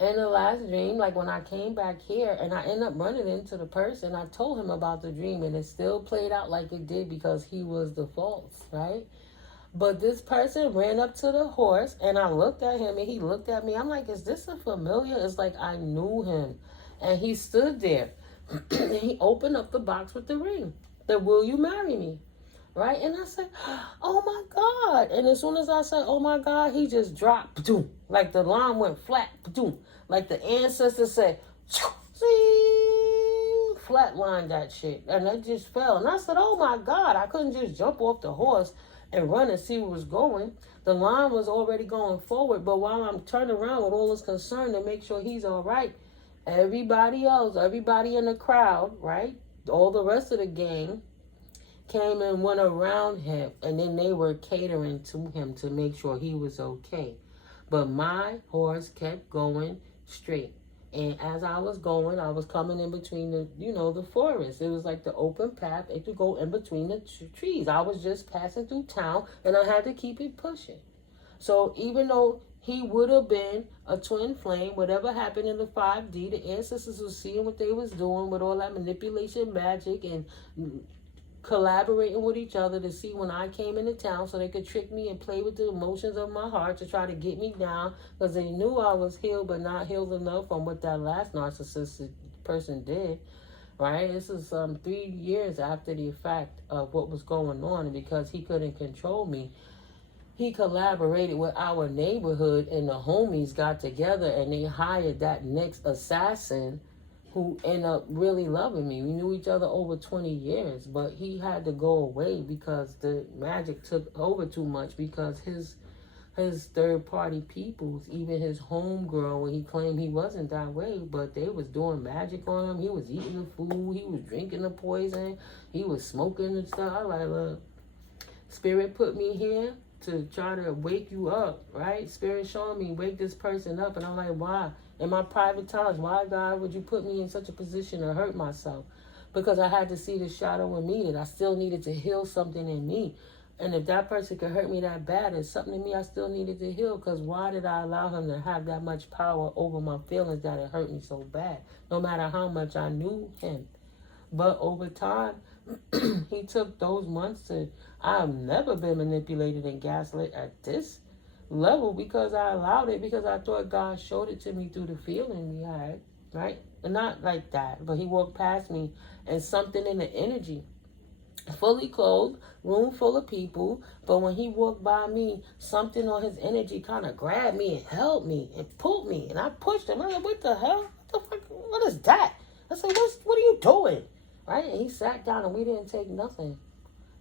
in the last dream, like when I came back here and I ended up running into the person, I told him about the dream, and it still played out like it did because he was the false, right? But this person ran up to the horse, and I looked at him, and he looked at me. I'm like, is this a familiar? It's like I knew him. And he stood there, and he opened up the box with the ring. The will you marry me? Right? And I said, oh my God. And as soon as I said, oh my God, he just dropped. Like the line went flat. Like the ancestors said, flatlined that shit. And it just fell. And I said, oh my God. I couldn't just jump off the horse and run and see what was going. The line was already going forward. But while I'm turning around with all this concern to make sure he's all right, everybody else, everybody in the crowd, right? All the rest of the gang came and went around him, and then they were catering to him to make sure he was okay. But my horse kept going straight. And as I was going, I was coming in between the, you know, the forest. It was like the open path. It could go in between the trees. I was just passing through town, and I had to keep it pushing. So even though he would have been a twin flame, whatever happened in the 5D, the ancestors were seeing what they was doing with all that manipulation magic and collaborating with each other to see when I came into town so they could trick me and play with the emotions of my heart to try to get me down, because they knew I was healed but not healed enough from what that last narcissistic person did, right? This is 3 years after the effect of what was going on, and because he couldn't control me, he collaborated with our neighborhood, and the homies got together and they hired that next assassin who ended up really loving me. We knew each other over 20 years, but he had to go away because the magic took over too much, because his third-party peoples, even his homegirl, when he claimed he wasn't that way, but they was doing magic on him. He was eating the food, he was drinking the poison, he was smoking and stuff. I like, look, Spirit put me here to try to wake you up, right? Spirit showing me, wake this person up. And I'm like, why? In my private times, why, God, would you put me in such a position to hurt myself? Because I had to see the shadow in me, that I still needed to heal something in me. And if that person could hurt me that bad, it's something in me I still needed to heal. Because why did I allow him to have that much power over my feelings that it hurt me so bad? No matter how much I knew him. But over time, he took those months to... I've never been manipulated and gaslit at this level, because I allowed it, because I thought God showed it to me through the feeling we had, right? And not like that, but he walked past me, and something in the energy, fully clothed, room full of people, but when he walked by me, something on his energy kind of grabbed me and held me and pulled me, and I pushed him. I was like, what the hell? What the fuck? What is that? I said, what are you doing? Right? And he sat down, and we didn't take nothing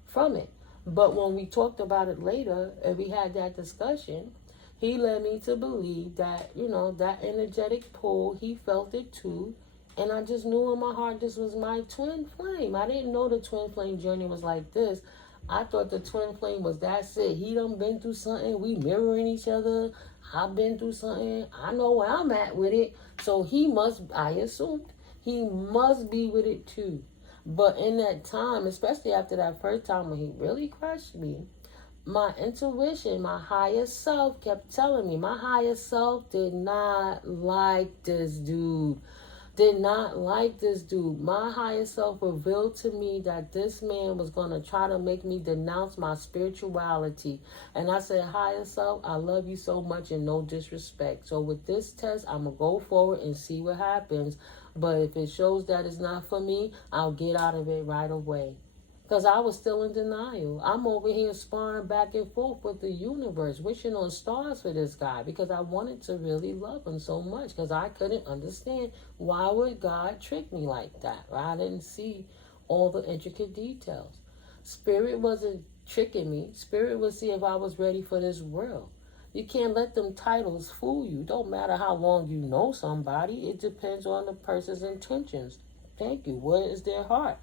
from it. But when we talked about it later, and we had that discussion, he led me to believe that, you know, that energetic pull, he felt it too. And I just knew in my heart this was my twin flame. I didn't know the twin flame journey was like this. I thought the twin flame was, that's it. He done been through something. We mirroring each other. I've been through something. I know where I'm at with it. So he must, I assumed, he must be with it too. But in that time, especially after that first time when he really crushed me, my intuition, my higher self kept telling me, my higher self did not like this dude. Did not like this dude. My higher self revealed to me that this man was going to try to make me denounce my spirituality. And I said, higher self, I love you so much and no disrespect. So with this test, I'm going to go forward and see what happens. But if it shows that it's not for me, I'll get out of it right away. Because I was still in denial. I'm over here sparring back and forth with the universe, wishing on stars for this guy, because I wanted to really love him so much, because I couldn't understand why would God trick me like that. Right? I didn't see all the intricate details. Spirit wasn't tricking me. Spirit was see if I was ready for this world. You can't let them titles fool you. Don't matter how long you know somebody. It depends on the person's intentions. Thank you. What is their heart?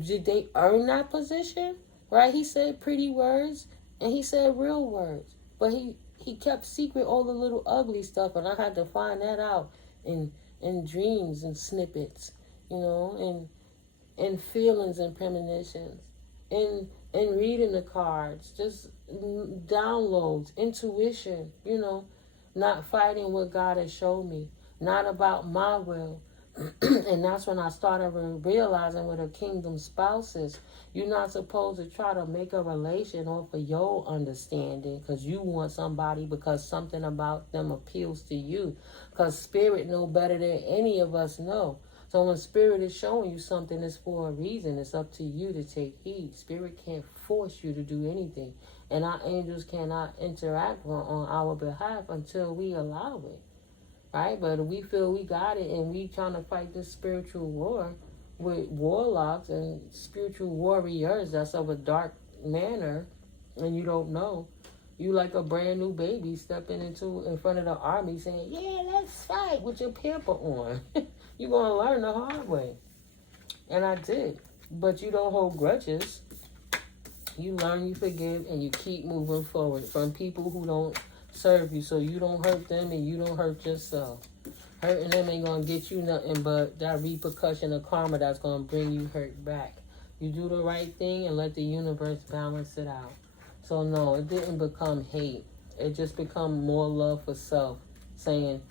Did they earn that position? Right? He said pretty words and he said real words. But he kept secret all the little ugly stuff, and I had to find that out in dreams and snippets, you know, and feelings and premonitions, in reading the cards, just downloads, intuition, you know, not fighting what God has shown me, not about my will. And that's when I started realizing what a kingdom spouse is. You're not supposed to try to make a relation off of your understanding because you want somebody because something about them appeals to you. Because spirit know better than any of us know. So when spirit is showing you something, it's for a reason. It's up to you to take heed. Spirit can't force you to do anything. And our angels cannot interact on our behalf until we allow it. Right? But we feel we got it and we trying to fight this spiritual war with warlocks and spiritual warriors that's of a dark manner, and you don't know. You like a brand new baby stepping in front of the army saying, yeah, let's fight with your pamper on. You're going to learn the hard way. And I did. But you don't hold grudges. You learn, you forgive, and you keep moving forward from people who don't serve you, so you don't hurt them and you don't hurt yourself. Hurting them ain't gonna get you nothing but that repercussion of karma that's gonna bring you hurt back. You do the right thing and let the universe balance it out. So no, it didn't become hate. It just become more love for self, saying,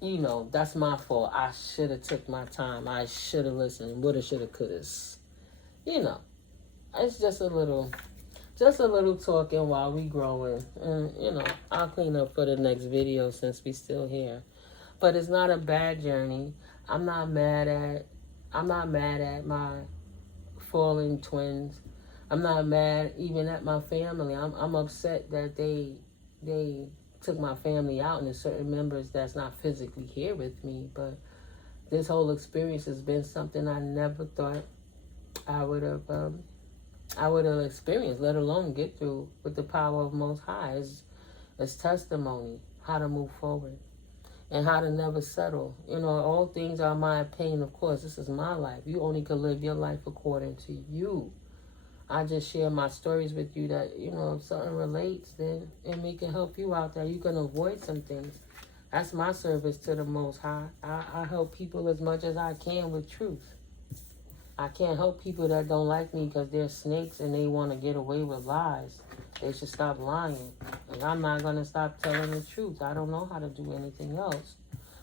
you know, that's my fault. I should have took my time. I should have listened. Woulda, shoulda, coulda. You know, it's just a little talking while we growing. And, you know, I'll clean up for the next video since we still here. But it's not a bad journey. I'm not mad at my falling twins. I'm not mad even at my family. I'm upset that they took my family out and there's certain members that's not physically here with me. But this whole experience has been something I never thought I would have experienced, let alone get through with the power of Most High. It's testimony, how to move forward and how to never settle. You know, all things are my opinion, of course. This is my life. You only can live your life according to you. I just share my stories with you that, you know, if something relates, then it can help you out there. You can avoid some things. That's my service to the Most High. I help people as much as I can with truth. I can't help people that don't like me because they're snakes and they want to get away with lies. They should stop lying. And I'm not going to stop telling the truth. I don't know how to do anything else.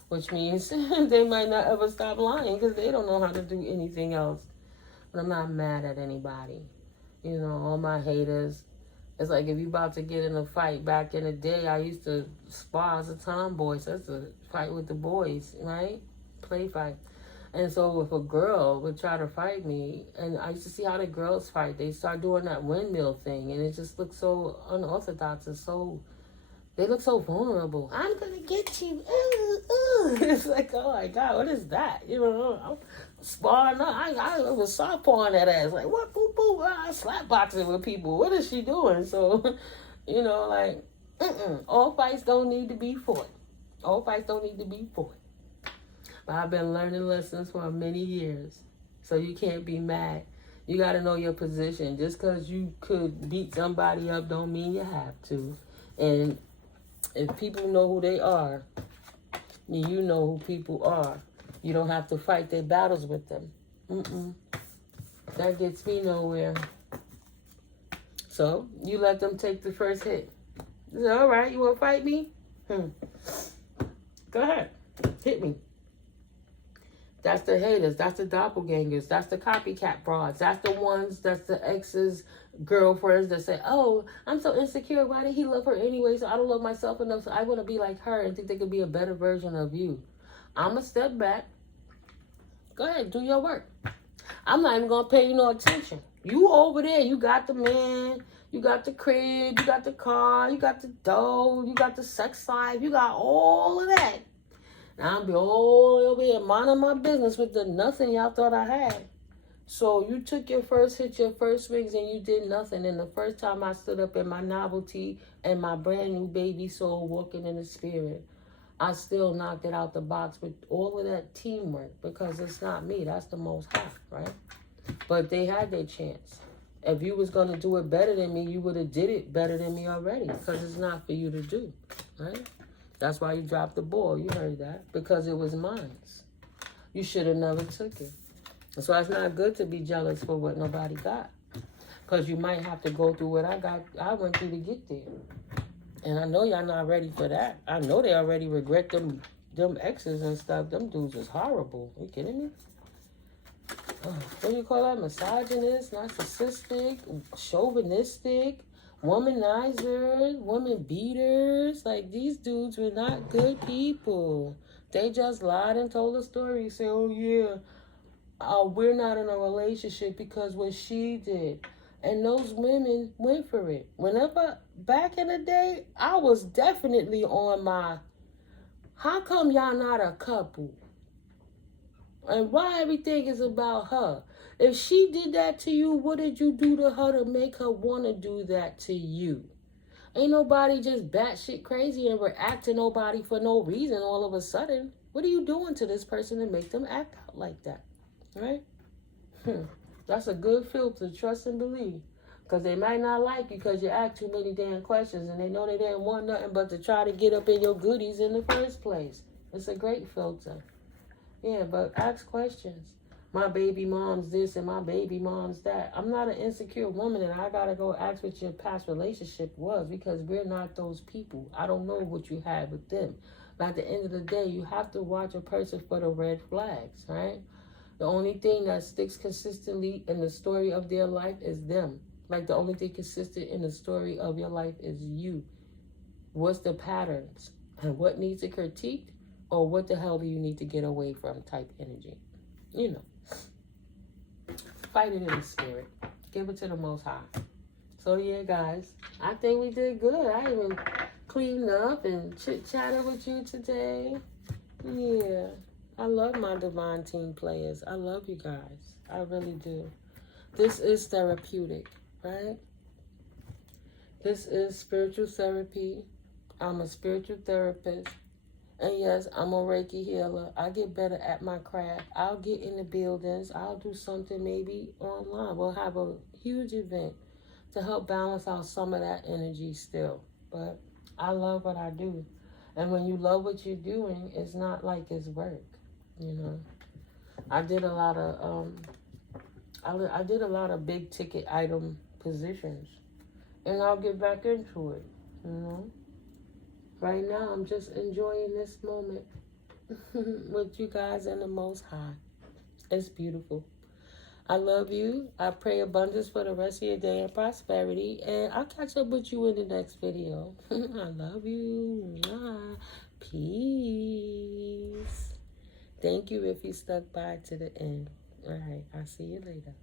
Which means they might not ever stop lying because they don't know how to do anything else. But I'm not mad at anybody. You know, all my haters. It's like if you about to get in a fight. Back in the day, I used to spar as a tomboy. So that's a fight with the boys, right? Play fight. And so if a girl would try to fight me, and I used to see how the girls fight, they start doing that windmill thing, and it just looks so unorthodox and so, they look so vulnerable. I'm going to get you. Ooh, ooh. It's like, oh my God, what is that? You know, I'm sparring up. I was softballing that ass. Like, what, boo, boo? I slap boxing with people. What is she doing? So, you know, like, all fights don't need to be fought. All fights don't need to be fought. But I've been learning lessons for many years. So you can't be mad. You got to know your position. Just because you could beat somebody up don't mean you have to. And if people know who they are, you know who people are. You don't have to fight their battles with them. That gets me nowhere. So you let them take the first hit. Is it all right? You want to fight me? Go ahead. Hit me. That's the haters. That's the doppelgangers. That's the copycat broads. That's the ones, that's the ex's girlfriends that say, oh, I'm so insecure. Why did he love her anyway? So I don't love myself enough. So I want to be like her and think they could be a better version of you. I'm going to step back. Go ahead. Do your work. I'm not even going to pay you no attention. You over there. You got the man. You got the crib. You got the car. You got the dough. You got the sex life. You got all of that. I'll be all over here minding my business with the nothing y'all thought I had. So you took your first hit, your first swings, and you did nothing. And the first time I stood up in my novelty and my brand new baby soul walking in the spirit, I still knocked it out the box with all of that teamwork, because it's not me. That's the Most High, right? But they had their chance. If you was going to do it better than me, you would have did it better than me already, because it's not for you to do, right? That's why you dropped the ball. You heard that. Because it was mine. You should have never took it. So it's not good to be jealous for what nobody got. Because you might have to go through what I went through to get there. And I know y'all not ready for that. I know they already regret them exes and stuff. Them dudes is horrible. Are you kidding me? What do you call that? Misogynist, narcissistic, chauvinistic, womanizer, woman beaters. Like, these dudes were not good people. They just lied and told a story. Say, oh yeah, we're not in a relationship because what she did. And those women went for it. Whenever, back in the day, I was definitely on my, how come y'all not a couple? And why everything is about her? If she did that to you, what did you do to her to make her want to do that to you? Ain't nobody just batshit crazy and react to nobody for no reason all of a sudden. What are you doing to this person to make them act out like that? Right? That's a good filter, trust and believe. Because they might not like you because you ask too many damn questions and they know they didn't want nothing but to try to get up in your goodies in the first place. It's a great filter. Yeah, but ask questions. My baby mom's this and my baby mom's that. I'm not an insecure woman and I gotta go ask what your past relationship was, because we're not those people. I don't know what you had with them. But at the end of the day, you have to watch a person for the red flags, right? The only thing that sticks consistently in the story of their life is them. Like, the only thing consistent in the story of your life is you. What's the patterns? And what needs to critique? Or what the hell do you need to get away from type energy? You know. Fight it in the spirit. Give it to the Most High. So yeah, guys. I think we did good. I even cleaned up and chit-chatted with you today. Yeah. I love my divine team players. I love you guys. I really do. This is therapeutic, right? This is spiritual therapy. I'm a spiritual therapist. And yes, I'm a Reiki healer. I get better at my craft. I'll get in the buildings. I'll do something maybe online. We'll have a huge event to help balance out some of that energy still. But I love what I do. And when you love what you're doing, it's not like it's work, you know. I did a lot of big ticket item positions. And I'll get back into it, you know. Right now, I'm just enjoying this moment with you guys and the Most High. It's beautiful. I love you. I pray abundance for the rest of your day and prosperity. And I'll catch up with you in the next video. I love you. Peace. Thank you if you stuck by to the end. All right. I'll see you later.